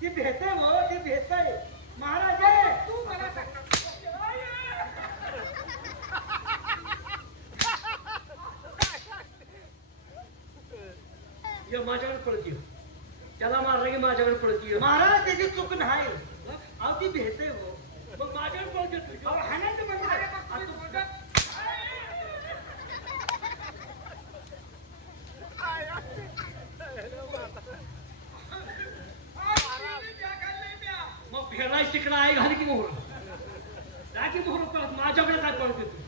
ती भेटते हो, ती भेटते. महाराज आहे. तू मला ये माझ्याकडे पळत ये. त्याला मारलं की माझ्याकडे पळत ये. महाराज त्याची चूक नाही. अहो ती भेटते हो. मग माझ्याकडे पळत येतोय. अहो हाणायचं बंद करा. आता तुमचं- मग फेरायच तिकडं आहे घाल की मोहर. जा की मोहर पळत. माझ्याकडे काय पळत येतो?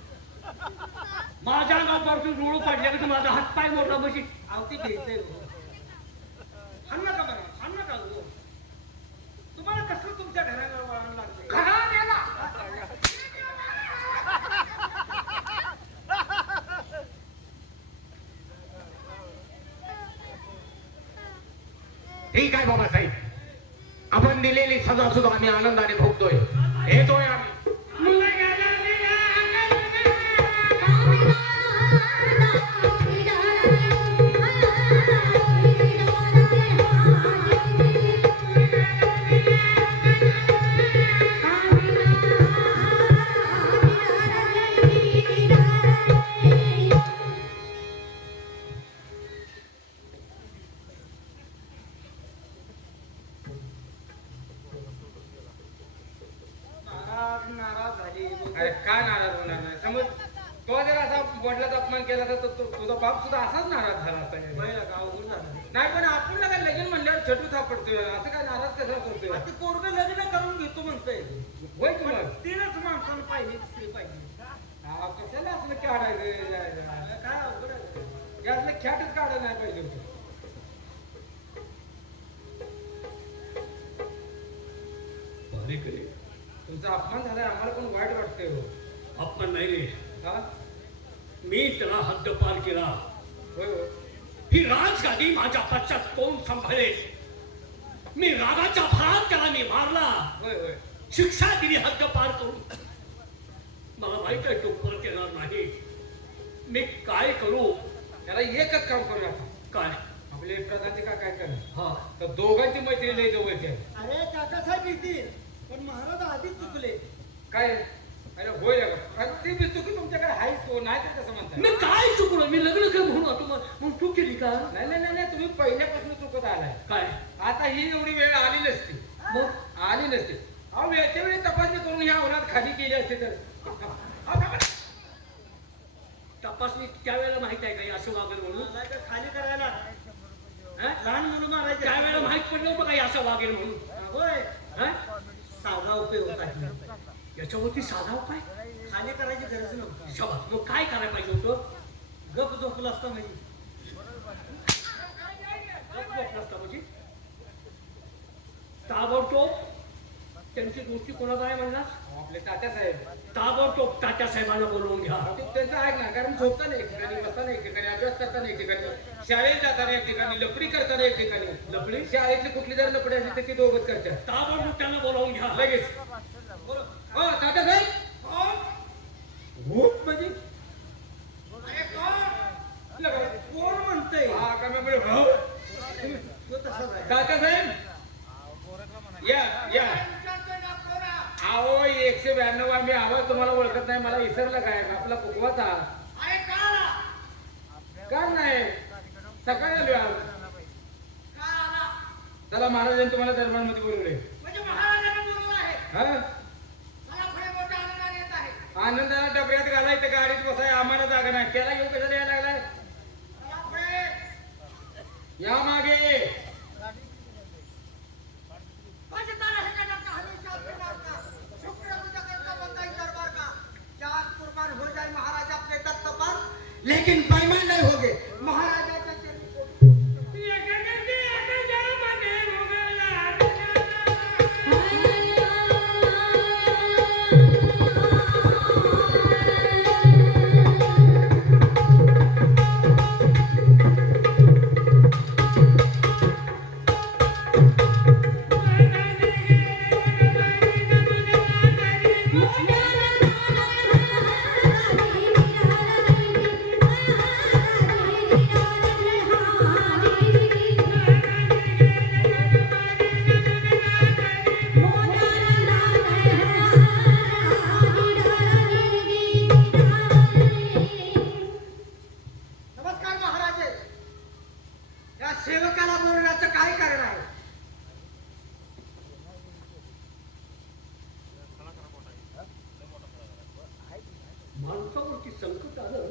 माझ्या अंगात पळतो रुळू पडल्या की माझा हात पाय मोडला म्हणजे अहो ती भेटते हो. हाण नका बरं, हाण नका हो. तुम्हाला कसं तुमच्या घराला वळण लागले? घरात याला. ठीक आहे बाबासाहेब. आपण दिलेली सजा सुद्धा आम्ही आनंदाने भोगतोय. येतोय आम्ही. महाराज नाराज झाले. अरे काय नाराज होणार नाही. समज तो जर असा वडिलाचा अपमान केला तर तुझा बाप सुद्धा असाच नाराज झाला असता याने. बाई का अवघड झालं नाही पण आपण ना काय लगीन म्हणल्यावर छटू थापडतोय असं काय नाराज कसा करतोय आता पोरगं लग्न करून घेतो म्हणतोय होय की मग तीनच माणसानं पाहिजे स्त्री पाहिजे कशाला आपलं काढायचं काय अवघड आहे यातलं ख्याटच काढायला नाही पाहिजे होतं भाडेकरी, तुमचा अपमान झालाय आम्हाला पण वाईट वाटतंय हो अपमान नाही रे, हा मी त्याला हद्दपार केला. होय होय ही राजगादी माझ्या पश्चात कोण सांभाळेल? मी रागाच्या भरात त्याला मी मारला, होय होय शिक्षा दिली हद्दपार करून. मला माहित आहे तो परत येणार नाही. मी काय करू? त्याला एकच काम करूया आपण काय? आपले प्रधानचे का काय करणार हा, तर दोघांची मैत्री लय जवळची आहे अरे काकासाहेब येतील पण महाराज आधीच चुकले काय अरे होय रे बा. ती बी चुकी तुमच्याकडे आहेच तो नाही तर कसं म्हणताय मी काय चुकलो? मी लग्न कर म्हणून आता मग तू केली का? नाही नाही नाही नाही, तुम्ही पहिल्यापासून चुकत आलाय काय आता ही एवढी वेळ आली नसती मग? आली नसती अहो वेळच्या वेळी तपासणी करून ह्या उन्हात खाली केली असते तर तपासणी त्यावेळेला माहित आहे का असं वागेल म्हणून? नाही तर खाली करायला हा? लहान मुलं मारायचे त्यावेळेला माहित पडलं होतं का असं वागेल म्हणून? होय हा? साधा उपयोग होता की. याच्यावरती साधा उपाय? खाली करायची गरज नव्हती शाबास. मग काय करायला पाहिजे होतं? गप झोपलं असतं म्हणजे वाटलं असतं म्हणजे ताबडतोब त्यांची गोष्टी कोणाला आहे म्हणला? आपले तात्यासाहेब ताबडतोब तात्या साहेबांना बोलवून घ्या. ते त्यांचं ऐक ना कारण झोपताना एक ठिकाणी बसताना एक ठिकाणी अभ्यास करताना एक ठिकाणी शाळेत जाताना एक ठिकाणी लपडी करताना एक ठिकाणी लपडी? शाळेतली कुठली जर लपडी असेल तर ती दोघच करतात ताबडतोब त्यांना बोलावून घ्या. लगेच हो तात्यासाहेब भूत म्हणजे आपलं काय? कोण म्हणतंय हा का मी भाऊ तो तसाच आहे तात्यासाहेब या या अहो 192 आम्ही आवाज तुम्हाला ओळखत नाही मला विसरलं काय आपला कुकवाचा का नाही सकाळी आलो आज. चला महाराजांनी तुम्हाला दरबारमध्ये बोलवले हा आनंदाला डबऱ्यात घालायचं गाडीत बसाय आम्हाला जागा नाही त्याला घेऊन कसं यायला लागलाय या मागे लेकिन बेईमान नहीं होगे महाराजा नमस्कार महाराजे या सेवकाला बोलण्याचं काय कारण आहे माणसावरती संकट आलं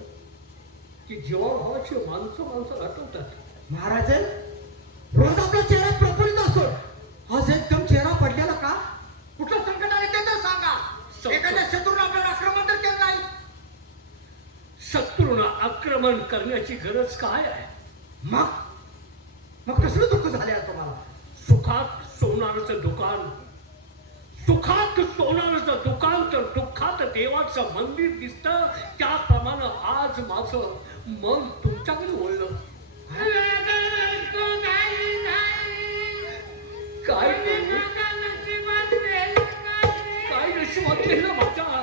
की जीवाभावाची माणसं हटवतात. महाराज रोज आपला चेहरा प्रफुल्लित असतो आज एकदम चेहरा पडलेला का कुठलं संकट आले ते तर सांगा एखाद्या शत्रूला आपल्याला आक्रमण तर केलं नाही शत्रूला आक्रमण करण्याची गरज काय आहे? मग कसलं दुःख झाले आहे तुम्हाला सुखात सोनाराचं दुकान, सुखात सोनाराचं दुकान तर दुःखात देवाचं मंदिर दिसतं. त्याप्रमाणे आज माझं मन तुमच्याकडे वळलं. काय करू? काय नशिबात केलं माझ्या?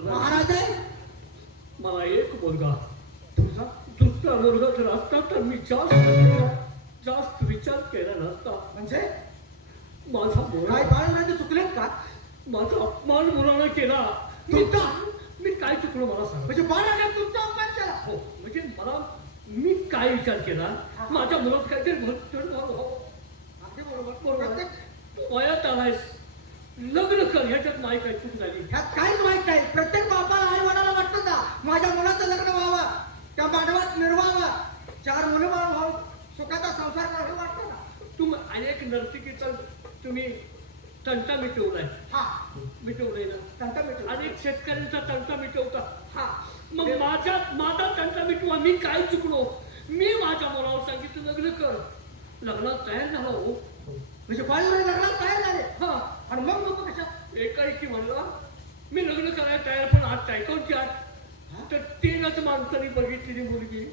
महाराज आहे मला एक मुलगा तुझा दुसरा मुलगा जर असता तर मी जास्त विचार केला नसता. म्हणजे माझा मुलगा काय बाळ म्हणजे चुकलेत का माझा अपमान मुलानं केला. तुमचा? मी काय चुकलो मला सांग. म्हणजे बाळाने तुमचा अपमान केला हो म्हणजे मी काय विचार केला माझ्या मुलात काहीतरी भटकन व्हावं. अगदी बरोबर बरोबर. प्रत्येक वयात आलायस लग्न कर ह्याच्यात माझी काही चूक झाली. ह्यात काहीच वाईट नाही प्रत्येक बापाला आई वडिलाला वाटतं ना माझ्या मुलाचं लग्न व्हावं त्या मांडवात निर्वावं 4 मुलं व्हावं सुखाचा संसार करावा हे वाटतं ना तुम अनेक नर्तकीचा तुम्ही तंटा मिटवलाय. हा मिटवलाय ना. तंटा मिटला अनेक शेतकऱ्यांचा तंटा मिटवता. हा मग माझा तंटा मिटवा. मी काय चुकलो. मी माझ्या मुलावर सांगितलं लग्न कर. लग्नात तयार झाला हो. म्हणजे बाळूराजे लग्नात तयार झाले हा आणि मग नको कशात एकाएकी म्हणला मी लग्न करायला तयार पण आज टायकावची आत तर 3च माणसांनी बघितलेली मुलगी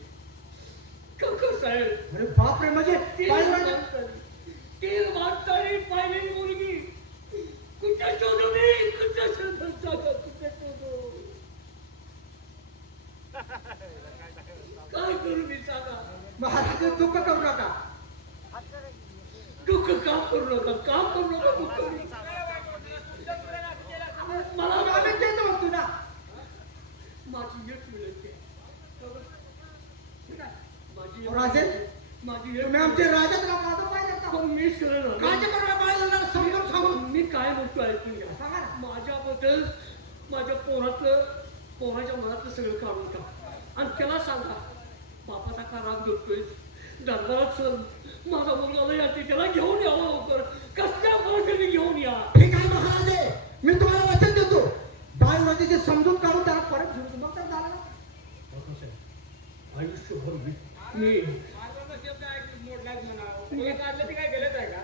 काका साहेब. अरे बापरे म्हणजे 3 बाळूराजे माणसांनी पाहिलेली मुलगी कुठे शोधू मी कुठे शोधू सांगा कुठे शोधू काय करू मी सांगा. महाराज दुःख करू नका दुःख काम करू नका दुःख करू. मला आम्ही देतो मग तुला माझी एक विनंती आहे. राजे माझी तुम्ही आमचे राजात माझं पाहिजे का पण मी सरळ काळजी करू नका बाळूराजाला समजून सांगून मी काय म्हणतो ऐकून घ्या. सांगा ना माझ्याबद्दल माझ्या पोराच्या मनातलं सगळं काढून टाक आणि त्याला सांगा बापाचा का राग धरतोय दरबारात चल माझा मुलगा याची त्याला घेऊन यावं लवकर कसल्या पद्धतीने घेऊन या. ठीक आहे महाराजे मी तुम्हाला वचन देतो बाळूराजेची समजून काढून त्याला परत घेऊन मग तर झालं ना. आयुष्यभर मी काय गेलंच आहे का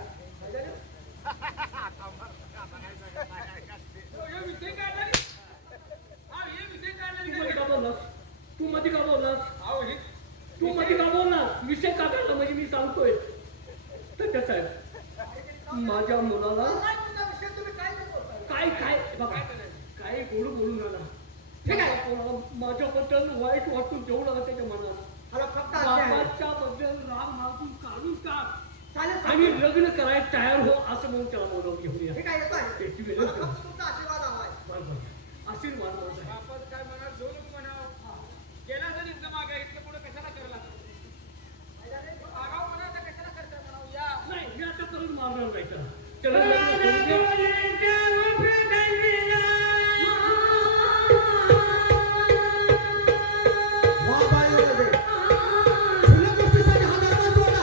तू मध्ये का बोललास विषय का काढला म्हणजे मी सांगतोय तर कसं आहे माझ्या मुलाला नाही, तुझा विषय तुम्ही काय नाही बोलताय. काय बघा काय गोड बोलून आला. ठीक आहे माझ्याबद्दल वाईट वाटून देऊ नका त्याच्या मनाला. मला फक्त आज्ञा आहे. बापाच्या बद्दल राग मागून काढून टाक चालेल आणि लग्न करायला तयार हो असं म्हणून त्याला बोलवून घेऊन या. ठीक आहे येतो आहे त्याची मला विनंती फक्त तुमचा आशीर्वाद हवा आहे बरोबर आशीर्वाद माझा आहे. बापात काय म्हणा दोन म्हणावं गेला तर इथलं मागे इथलं पुढे कशाला करला आगाव म्हणा कशाला करता म्हणावं या नाही मी आता परत मारणार नाही त्याला लग्न करून दे. वा बाळूराजे जुन्या गोष्टीसाठी हा दरबार सोडा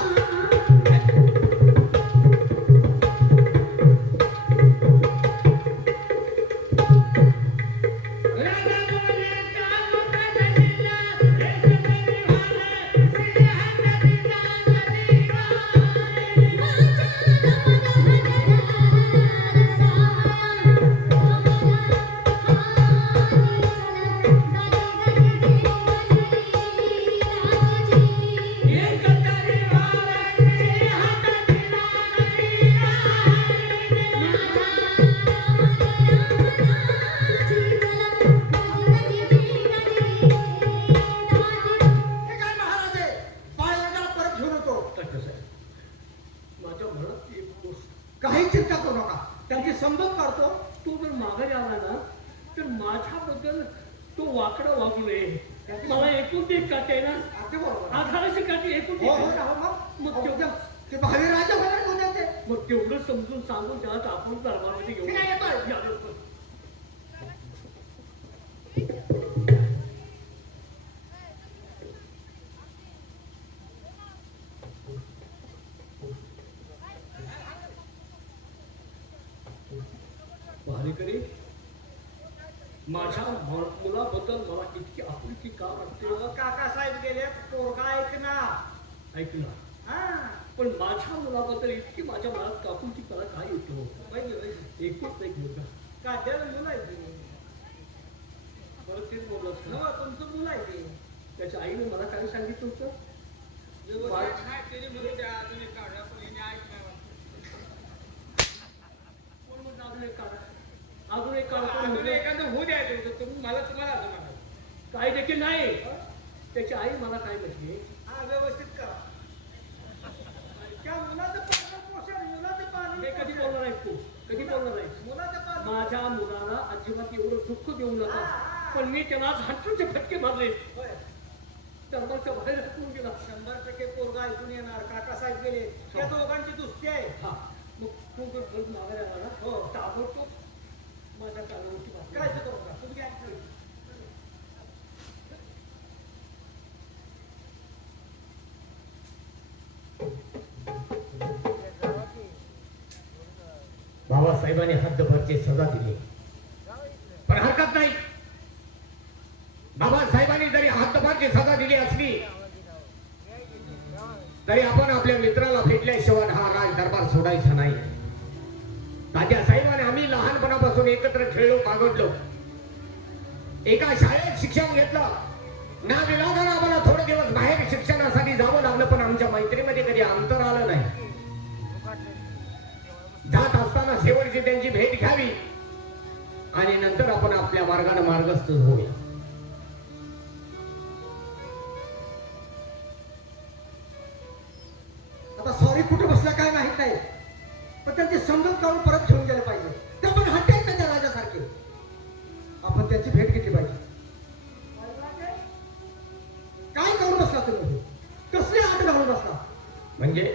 हे काय महाराजे बाळूराजाला परत घेऊन येतो कसं आहे माझ्या मनात एक गोष्ट काही चिंता करू नका त्यांची समजूत काढतो तो जर माघारी आला ना तर माझ्याबद्दल तो वाकडा वागू नये. मला एकूण ते काटे ना अगदी बरोबर आधाराची काटे एकूण हो हो ते ना, हो मग मग तेवढं ते भावी राजा होणार उद्याचे मग तेवढं समजून सांगून त्याला आपण दरबारमध्ये घेऊन ठीक आहे, येतोय. या लवकर. भाडेकरी माझ्या मुलाबद्दल मला इतकी आपुलकी का वाटते काका साहेब गेले पोरगा ऐकणार ऐकला हा पण माझ्या मुलाबद्दल इतकी माझ्या मनात आपुलकी मला काय येतो पाहिजे एकूच एक मुलगा का जर मुलं आहे ते. परत तेच बोलत हो, तुमचं मुलं आहे ते. त्याच्या आईने मला काय सांगितलं होतं नाही त्याची मुलं द्या तुम्ही काढा पण हिने काय देखील नाही. त्याची आई मला काय म्हटली, हा व्यवस्थित करा. त्या मुलाचं पोषण मुलाचं पाणी हे कधी बोलणार आहेस तू, कधी बोलणार आहेस? मुलाचं पाणी माझ्या मुलाला अजिबात एवढं दुःख देऊ नका. पण मी त्याला हातूचे फटके मारले, होय. धर्माच्या बाहेर हटवून गेला. 100% पोरगा ऐकून येणार. काकासाहेब गेले त्या दोघांची दुसती आहे. हा, मग तू जर घर मागायला आला ना, हो. ताबडतोब माझ्या कानावरची बातमी. काय करू नका तुम्ही काय करू. बाबासाहेबांनी हद्दभरची सजा दिली, पण हरकत नाही. बाबासाहेबांनी जरी हद्दभरची सजा दिली असली तरी आपण आपल्या मित्राला भेटल्याशिवाय हा राज दरबार सोडायचा नाही. तात्यासाहेब आणि आम्ही लहानपणापासून एकत्र खेळलो, पागडलो, एका शाळेत शिक्षण घेतलं. ना विलासानं आम्हाला थोडे दिवस बाहेर शिक्षणासाठी जावं लागलं, पण आमच्या मैत्रीमध्ये कधी अंतर आलं नाही. जात असताना शेवटची त्यांची भेट घ्यावी आणि नंतर आपण आपल्या मार्गाने मार्गस्थ होऊया. आता सॉरी कुठे बसला काय माहित नाही, पण त्यांची समजूत काढून परत घेऊन गेले पाहिजे. ते पण हट्टे आहेत त्यांच्या राजासारखे. आपण त्यांची भेट घेतली पाहिजे. काय करून बसला तुम्ही, कसली आठ घालून बसला. म्हणजे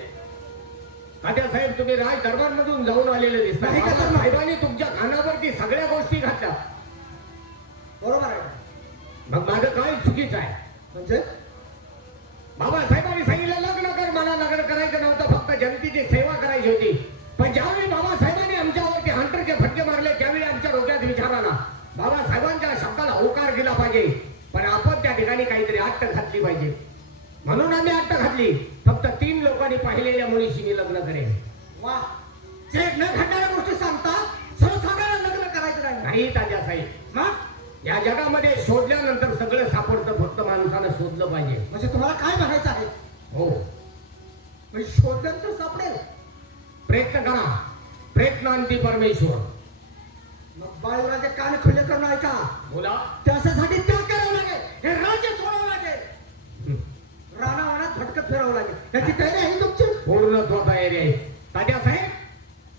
तात्यासाहेब तुम्ही राज दरबार मधून जाऊन आलेले दिसतात. नाही का तर? साहेबांनी तुमच्या कानावरती सगळ्या गोष्टी घातल्या, बरोबर आहे. मग माझं काय चुकीचं आहे? म्हणजे बाबासाहेबांनी सांगितलं लग्न कर. मला लग्न करायचं नव्हतं, फक्त जनतेची सेवा करायची होती. पण ज्यावेळी बाबासाहेबांनी आमच्यावरती हंटरचे फटके मारले त्यावेळी आमच्या डोक्यात विचार आला, बाबासाहेबांच्या शब्दाला होकार दिला पाहिजे, पण आपण त्या ठिकाणी काहीतरी अट्ट घातली पाहिजे. म्हणून आम्ही अट्ट घातली, फक्त 3 लोकांनी पाहिलेल्या मुलीशी मी लग्न करेन. वा, जे न घडणाऱ्या गोष्टी सांगता सर्वसाधारण लग्न करायचं नाही. नाही तात्यासाहेब, मग या जगामध्ये शोधल्यानंतर सगळं सापडतं, फक्त माणसानं शोधलं पाहिजे. म्हणजे तुम्हाला काय म्हणायचं आहे? हो, म्हणजे शोधल्यानंतर सापडेल. प्रयत्न करा, प्रयत्नांती परमेश्वर. मग बाळूराजे कान खुले करून ऐका. बोला. त्याच्यासाठी त्याग करावं लागेल, हे राज्य सोडावं लागेल, रानावनात भटकत फिरावं लागेल. याची तयारी आहे तुमची? पूर्णत्व तयारी आहे तात्यासाहेब.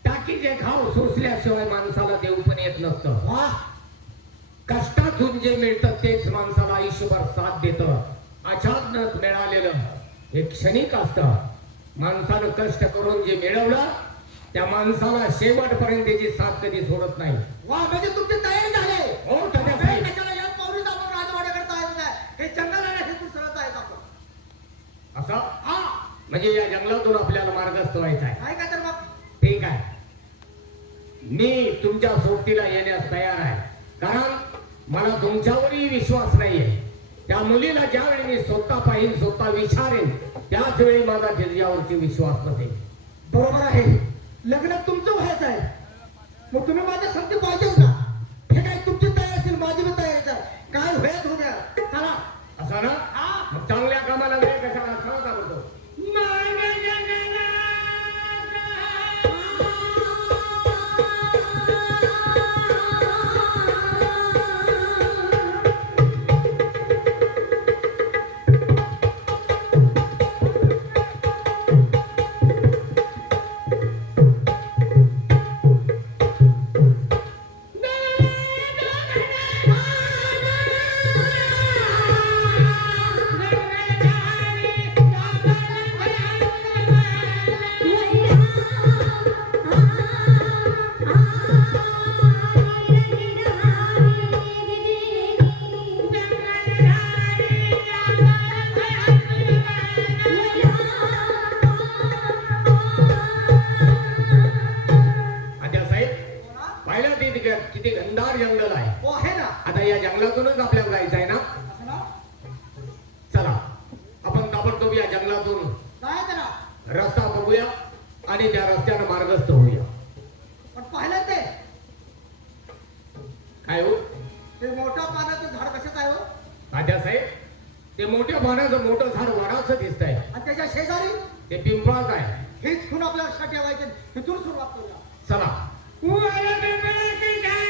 टाकीचे घाव सोसल्याशिवाय माणसाला देव पण येत नसतं. वा, कष्टातून जे मिळतं तेच माणसाला आयुष्यभर साथ देतं. अचानक मिळालेलं हे क्षणिक असतं. माणसानं कष्ट करून जे मिळवलं त्या माणसाला शेवटपर्यंत त्याची साथ कधी सोडत नाही. वा, म्हणजे तुमची तयारी झाली. हो तात्यासाहेब. कशाला या पावरीत आपण राजवाड्याकडे जायचं नाही. हे जंगल आहे, हे दुसरं जायचं आपण. असं हा, म्हणजे या जंगलातून आपल्याला मार्गस्थ व्हायचा आहे. काय का तर मग ठीक आहे, मी तुमच्या सोबतीला येण्यास तयार आहे, कारण मला तुमच्यावरही विश्वास नाहीये. त्या मुलीला ज्यावेळी मी स्वतः पाहिन, स्वतः विचारेन, त्याच वेळी माझा त्याच्यावरची विश्वास नसेल. बरोबर आहे. लग्न तुमचं व्हायचं आहे, मग तुम्ही माझ्या संगती पाहिजे ना. हे काय तुमची तयारी असेल, माझी बी तयारीच आहे. काय होत होत्या चला. असं ना? मग चांगल्या कामाला वेळ कशाला सांगता म्हणतो. किती घनदार जंगल आहे. हो आहे ना. आता या जंगलातूनच आपल्याला जायचं आहे ना? असं ना? चला आपण ताबडतोब या जंगलातून जायचं ना. रस्ता बघूया आणि त्या रस्त्याने मार्गस्थ होऊया. पण पाहिलं ते काय हो ते मोठं पानाचं झाड कशाचं आहे हो? तात्यासाहेब, ते मोठ्या पानाचं मोठं झाड वडाचं दिसतंय. आणि त्याच्या शेजारी ते पिंपळाचं आहे. हेच खूण आपल्याला लक्षात ठेवायचे. तिथून सुरुवात करूया. चला. पिंपळाची झाडं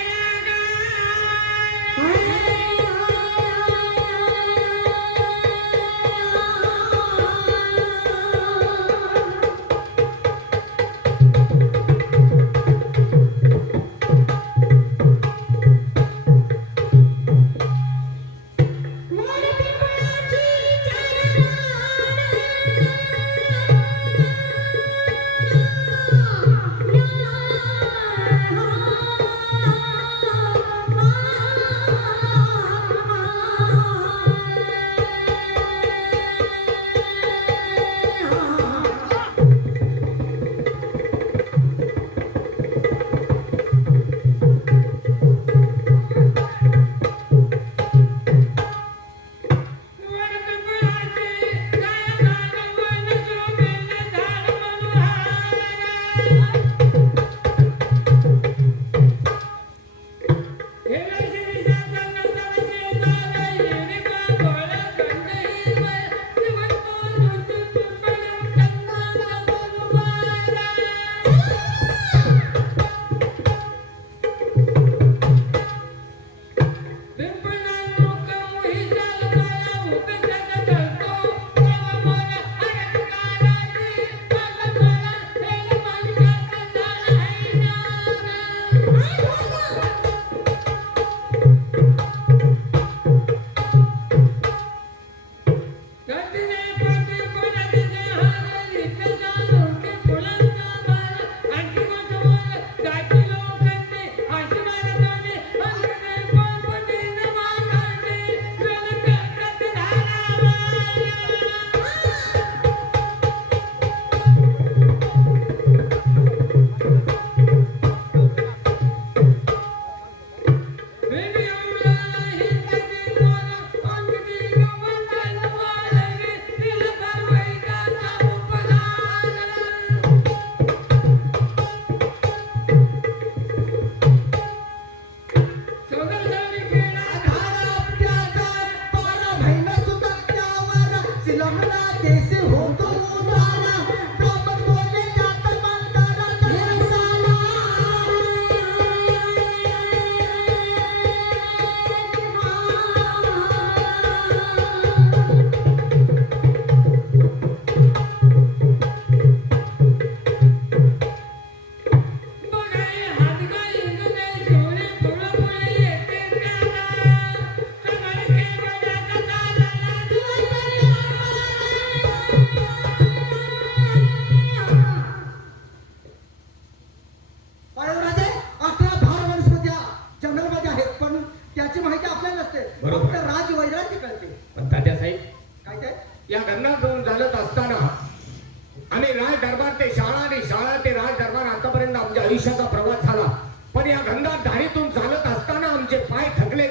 आमच्या आयुष्याचा प्रवास झाला, पण या घनदाट धारीतून चालत असताना आमचे पाय थकले.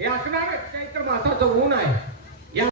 हे असणार चैत्र मासाचं ऊन आहे.